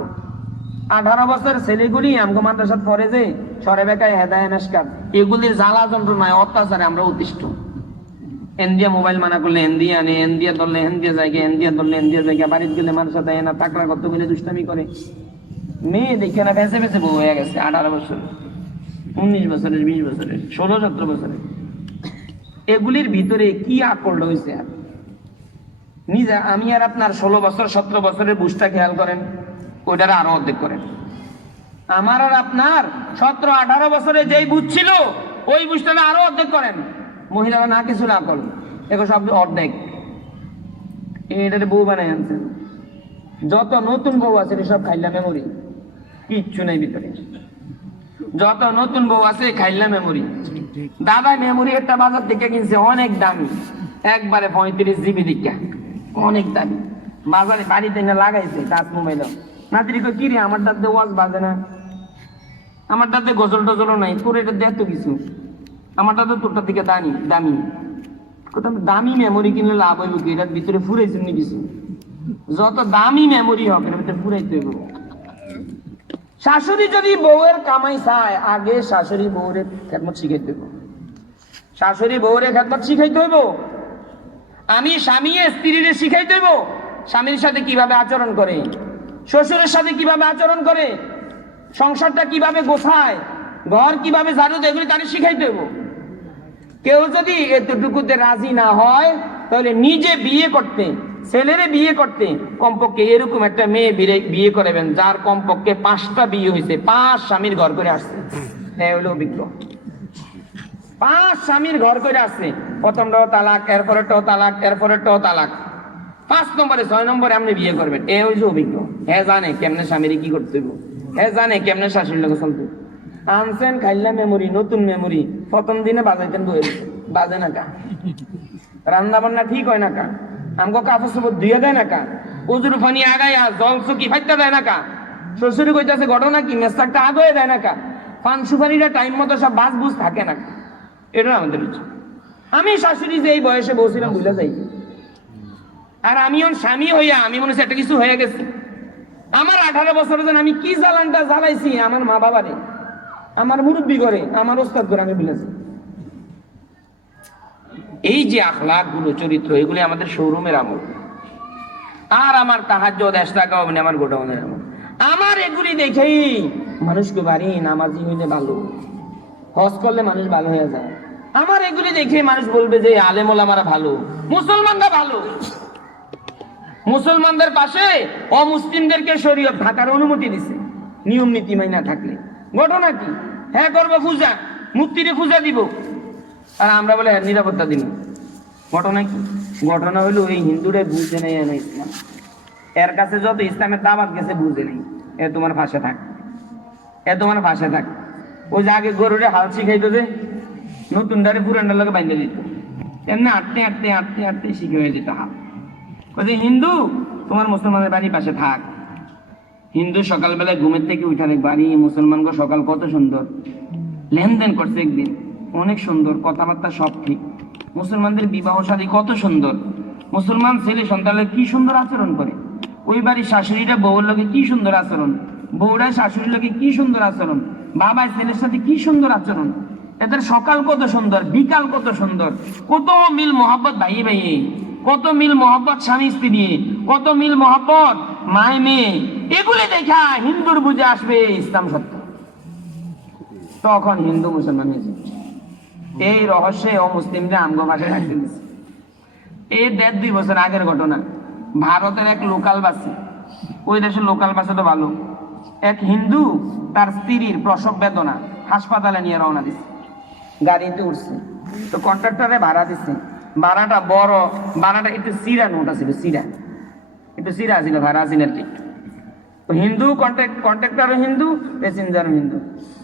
18 বছর ছেলেগুলি আমগো মাদ্রাসাত পড়ে যে সরে বেকায় হেদায় নাস্কার, এগুলির জ্বালা যন্ত্রণায় অত্যাচারে আমরা অতিষ্ঠ। এনদিয়া মোবাইল মানা করলে এনদিয়া আনে, এনদিয়া ধরলে এনদিয়া জায়গা, এনদিয়া ধরলে এনদিয়া জায়গা, বাড়িতে গেলে মাদ্রাসা দেয় না, টাকরা কত করে দুষ্টামি করে, মেয়ে দেখে না ভেসে ভেসে বউ হয়ে গেছে 18 বছর, 19 বছরের, 20 বছরের, 16-17 বছরের। এগুলির ভিতরে কি আকর্ড হয়েছে? আর নিজে আমি আর আপনার 16 বছর 17 বছরের বুঝটা খেয়াল করেন, ওইটার আরো অর্ধেক করেন। আমার আর আপনার 17-18 বছরে যেই বুঝ ছিল, ওই বুঝটা আরো অর্ধেক করেন। মহিলারা না কিছু না করেন, এখন সব অর্ধেক, এটারে বউ বানায় আনছেন। যত নতুন বউ আছে সব খাইলা মেমোরি, কিচ্ছু নেই ভিতরে। যত নতুন বউ আছে খাইলা মেমোরি। দাদা মেমোরি একটা বাজার থেকে কিনছে, অনেক দামি, একবারে 35 GB দীক্ষা, অনেক দামি, বাজারে বাড়িতে এনে লাগাইছে টাচ মোবাইল। নাতিরি কই কি রে, আমার দাদা ওয়াজ বাজে না, আমার দাদা গজল টজলও নাই, তোর এটা দেখতো কিছু, আমার দাদা তোরটার দিকে দামি দামি, কোথাও দামি মেমোরি কিনলে লাভ হইব কি? এটার ভিতরে ফুরাইছে নি কিছু? যত দামি মেমোরি হবে এটার ভিতরে ফুরাইতে হইব। শাশুড়ি যদি বউয়ের কামাই চায়, আগে শাশুড়ি বউরে খেদমত শিখাইতে হইব, শাশুড়ি বউরে খেদমত শিখাইতে হইব। আমি স্বামী স্ত্রীরে শিখাইতে হইব স্বামীর সাথে কিভাবে আচরণ করে, শ্বশুরের সাথে কিভাবে আচরণ করে, সংসারটা কিভাবে গোছায়, ঘর কিভাবে ঝাড়ু দেয়, এগুলি তাকে শিখাইতে হইব। কেউ যদি এতটুকুতে রাজি না হয়, তাহলে নিজে বিয়ে করতে, ছেলেরে বিয়ে করতে কমপক্ষে এরকম একটা মেয়ে বিয়ে করাবেন যার কমপক্ষে 5টা বিয়ে হয়েছে, 5 স্বামীর ঘর করে আসছে। এই হলো অভিজ্ঞ, 5 স্বামীর ঘর করে আসছে, প্রথমটাও তালাক, এরপরেরটাও তালাক, এরপরেরটাও তালাক, 5 নম্বরে 6 নম্বরে আপনি বিয়ে করবেন। এ হয়েছে অভিজ্ঞ, হ্যাঁ জানে কেমনে স্বামীর কি করতে হইব, হ্যাঁ জানে কেমনে শাশুড়ির লোক চলতে। আনছেন খাইলা মেমোরি, নতুন মেমোরি, প্রথম দিনে বাজাইতেন বই বাজে না কা, রান্না বান্না ঠিক হয় না কা, আমগো কাপড় চোপড় ধুয়ে দেয় না কা, উজুর ফানি আগাইয়া জল চুকি ফাইতে দেয় না কা, শ্বশুর কইতাছে ঘটনা কি মেস্তাকটা আগে দেয় না কা, পান সুপারিটা টাইম মতো সব বাস বুঝ থাকে না। এটা আমাদের রুচি। আমি শাশুড়ি যে এই বয়সে বলছিলাম ভুলে যাই, আর আমি স্বামী হইয়া আমি মনে হচ্ছে একটা কিছু হয়ে গেছে। আমার 18 বছর যেন আমি কি জ্বালানটা জ্বালাইছি আমার মা বাবারে, আমার মুরব্বী করে, আমার ওস্তাদ করে আমি ভুলেছি। এই যে আখলাক গুলো, চরিত্র, এগুলি আমাদের শোরুমের আমল। আর আমার তাহাজ্জুদ এশরাকা মানে আমার গোডাউনের আমল। আমার এগুলি দেখেই মানুষকে বাড়ি নামাজি হইলে ভালো, হজ করলে মানুষ ভালো হয়ে যায়। আমার এগুলি দেখে মানুষ বলবে যে আলেম ওলামারা ভালো, মুসলমানরা ভালো। মুসলমানদের পাশে অমুসলিমদেরকে শরীয়ত থাকার অনুমতি দিছে, নিয়ম নীতি মাইনা থাকলে। ঘটনা কি? হ্যাঁ করবো পূজা, মূর্তিরে পূজা দিব, আর আমরা বলে নিরাপত্তা দিব। ঘটনা কি? ঘটনা হলো এই হিন্দুরা বুঝে নেই না ইসলাম, এর কাছে যত ইসলামের দাওয়াত গেছে বুঝে নেই। এ তোমার ভাষা থাক, এ তোমার ভাষা থাক। ওই যে আগে গরুরে হাল শিখাইতো, যে নতুন ডারে পুরানটার লোকে বাইন্দে দিত, এমনি আটতে আটতে আটতে আটতে শিখে হয়ে যেত হাল। ওই যে হিন্দু তোমার মুসলমানের বাড়ির পাশে থাক। হিন্দু সকালবেলায় ঘুমের থেকে উঠা দেখ বাড়ি মুসলমানগো সকাল কত সুন্দর, লেনদেন করছে একদিন অনেক সুন্দর, কথাবার্তা সব ঠিক। মুসলমানদের বিবাহ শাদী কত সুন্দর, মুসলমান ছেলে সন্তানের কি সুন্দর আচরণ করে। ওই বাড়ির শাশুড়িরা বউর লোকে কি সুন্দর আচরণ, বউরা শাশুড়ির লোকে কি সুন্দর আচরণ, বাবায় ছেলের সাথে কি সুন্দর আচরণ। এদের সকাল কত সুন্দর, বিকাল কত সুন্দর, কত মিল মোহাব্বত ভাইয়ে ভাইয়ে, কত মিল মোহাব্বত স্বামী স্ত্রী, কত মিল মোহাব্বত মায় মেয়ে। এগুলি দেখা হিন্দুর বুঝে আসবে ইসলাম সত্য, তখন হিন্দু মুসলমান হয়েছে। এই রহস্যে অমুসলিমরা আমগো ভাষায় রাখতে দিচ্ছে। এই 1.5-2 বছর আগের ঘটনা। ভারতের এক লোকাল বাসে, ওই দেশের লোকাল বাসে তো ভালো, এক হিন্দু তার স্ত্রীর প্রসব বেদনা হাসপাতালে নিয়ে রওনা দিচ্ছে, গাড়িতে উঠছে। তো কন্ট্রাক্টরে ভাড়া দিচ্ছে, ভাড়াটা বড়, ভাড়াটা একটু সিরা নোট আছে, একটু সিরা ছিল, ভাড়া ছিল আর কি। হিন্দু কন্ট্রাক্টরও হিন্দু, প্যাসেঞ্জারও হিন্দু,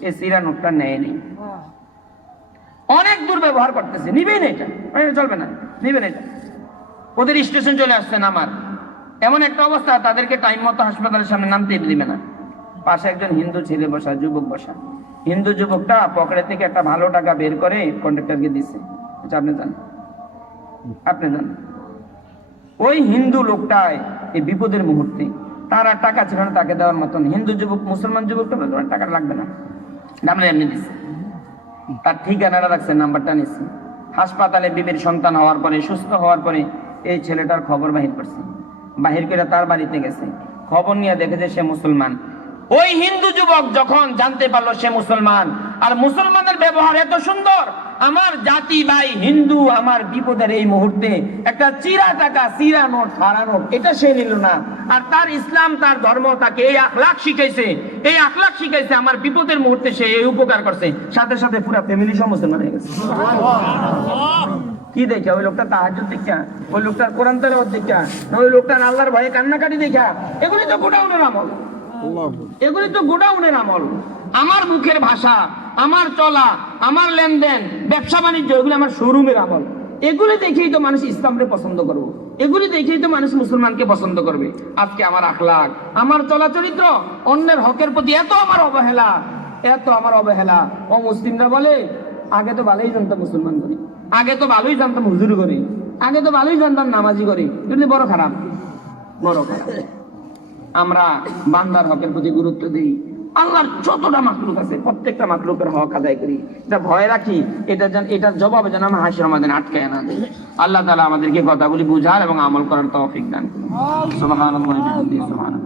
এই সিরা নোটটা নেয় নেই, অনেক দুর্ব্যবহার করতেছে। নিবেই না, এটা চলবে না, নিবেন এটা। ওদের স্টেশন চলে আসছে নামার, এমন একটা অবস্থা তাদেরকে টাইম মতো হাসপাতালের সামনে নামতে দিবে না। পাশে একজন হিন্দু ছেলে বসা, যুবক বসা। হিন্দু যুবকটা পকেটে থেকে একটা ভালো টাকা বের করে কন্ট্রাক্টরকে দিচ্ছে, আপনি জান, আপনি জান। ওই হিন্দু লোকটায় এই বিপদের মুহূর্তে, তার আর টাকা ছিল না তাকে দেওয়ার মতন। হিন্দু যুবক মুসলমান যুবকটা টাকা লাগবে না, আমরা এমনি দিচ্ছে। তার ঠিকানাটা রাখছে, নাম্বারটা নিচ্ছে। হাসপাতালে বিবির সন্তান হওয়ার পরে, সুস্থ হওয়ার পরে এই ছেলেটার খবর বাহির করছে, বাহির করে তার বাড়িতে গেছে। খবর নিয়ে দেখেছে সে মুসলমান। ওই হিন্দু যুবক যখন জানতে পারলো সে মুসলমান, আর মুসলমানের ব্যবহার এত সুন্দর, আমার জাতি ভাই হিন্দু আমার বিপদের এই মুহূর্তে একটা চিরা টাকা, চিরা নোট, ফাড়া নোট, এটা সে নিল না। আর তার ইসলাম, তার ধর্ম তাকে এই আখলাক শিখাইছে, এই আখলাক শিখাইছে। আমার বিপদের মুহূর্তে সে এই উপকার করছে, সাথে সাথে পুরো ফ্যামিলি সব মুসলমান হয়ে গেছে। কি দেখা? ওই লোকটা তাহাজ্জুদ দেখা, ওই লোকটার কোরআন তেলাওয়াত দেখা, ওই লোকটার আল্লাহর ভয়ে কান্নাকাটি দেখা। এগুলি তো গোডাউনের আমল, এগুলি তো গোডাউনের আমল। আমার মুখের ভাষা, আমার চলা, আমার লেনদেন, ব্যবসা বাণিজ্য, এগুলি আমার শোরুমের আমল। এগুলি দেখেই তো মানুষ ইসলামকে পছন্দ করবে, এগুলি দেখেই তো মানুষ মুসলমানকে পছন্দ করবে। আজকে আমার আখলাক, আমার চলা চরিত্র, অন্যের হকের প্রতি এত আমার অবহেলা, এত আমার অবহেলা। ও মুসলিমরা বলে আগে তো ভালোই জানতাম মুসলমান করি, আগে তো ভালোই জানতাম হুজুর করি, আগে তো ভালোই জানতাম নামাজি করি, কিন্তু বড় খারাপ, বড় খারাপ। আমরা বান্দার হকের প্রতি গুরুত্ব দিই, আল্লাহর যতটা মাখলুক আছে প্রত্যেকটা মাখলুকের হক আদায় করি, এটা ভয় রাখি। এটার জবাবে যেন আমার হাসির আমাদের আটকায় না দেয়। আল্লাহ তাআলা আমাদেরকে কথাগুলি বুঝার এবং আমল করার তৌফিক দান করুন। সুবহানাল্লাহ।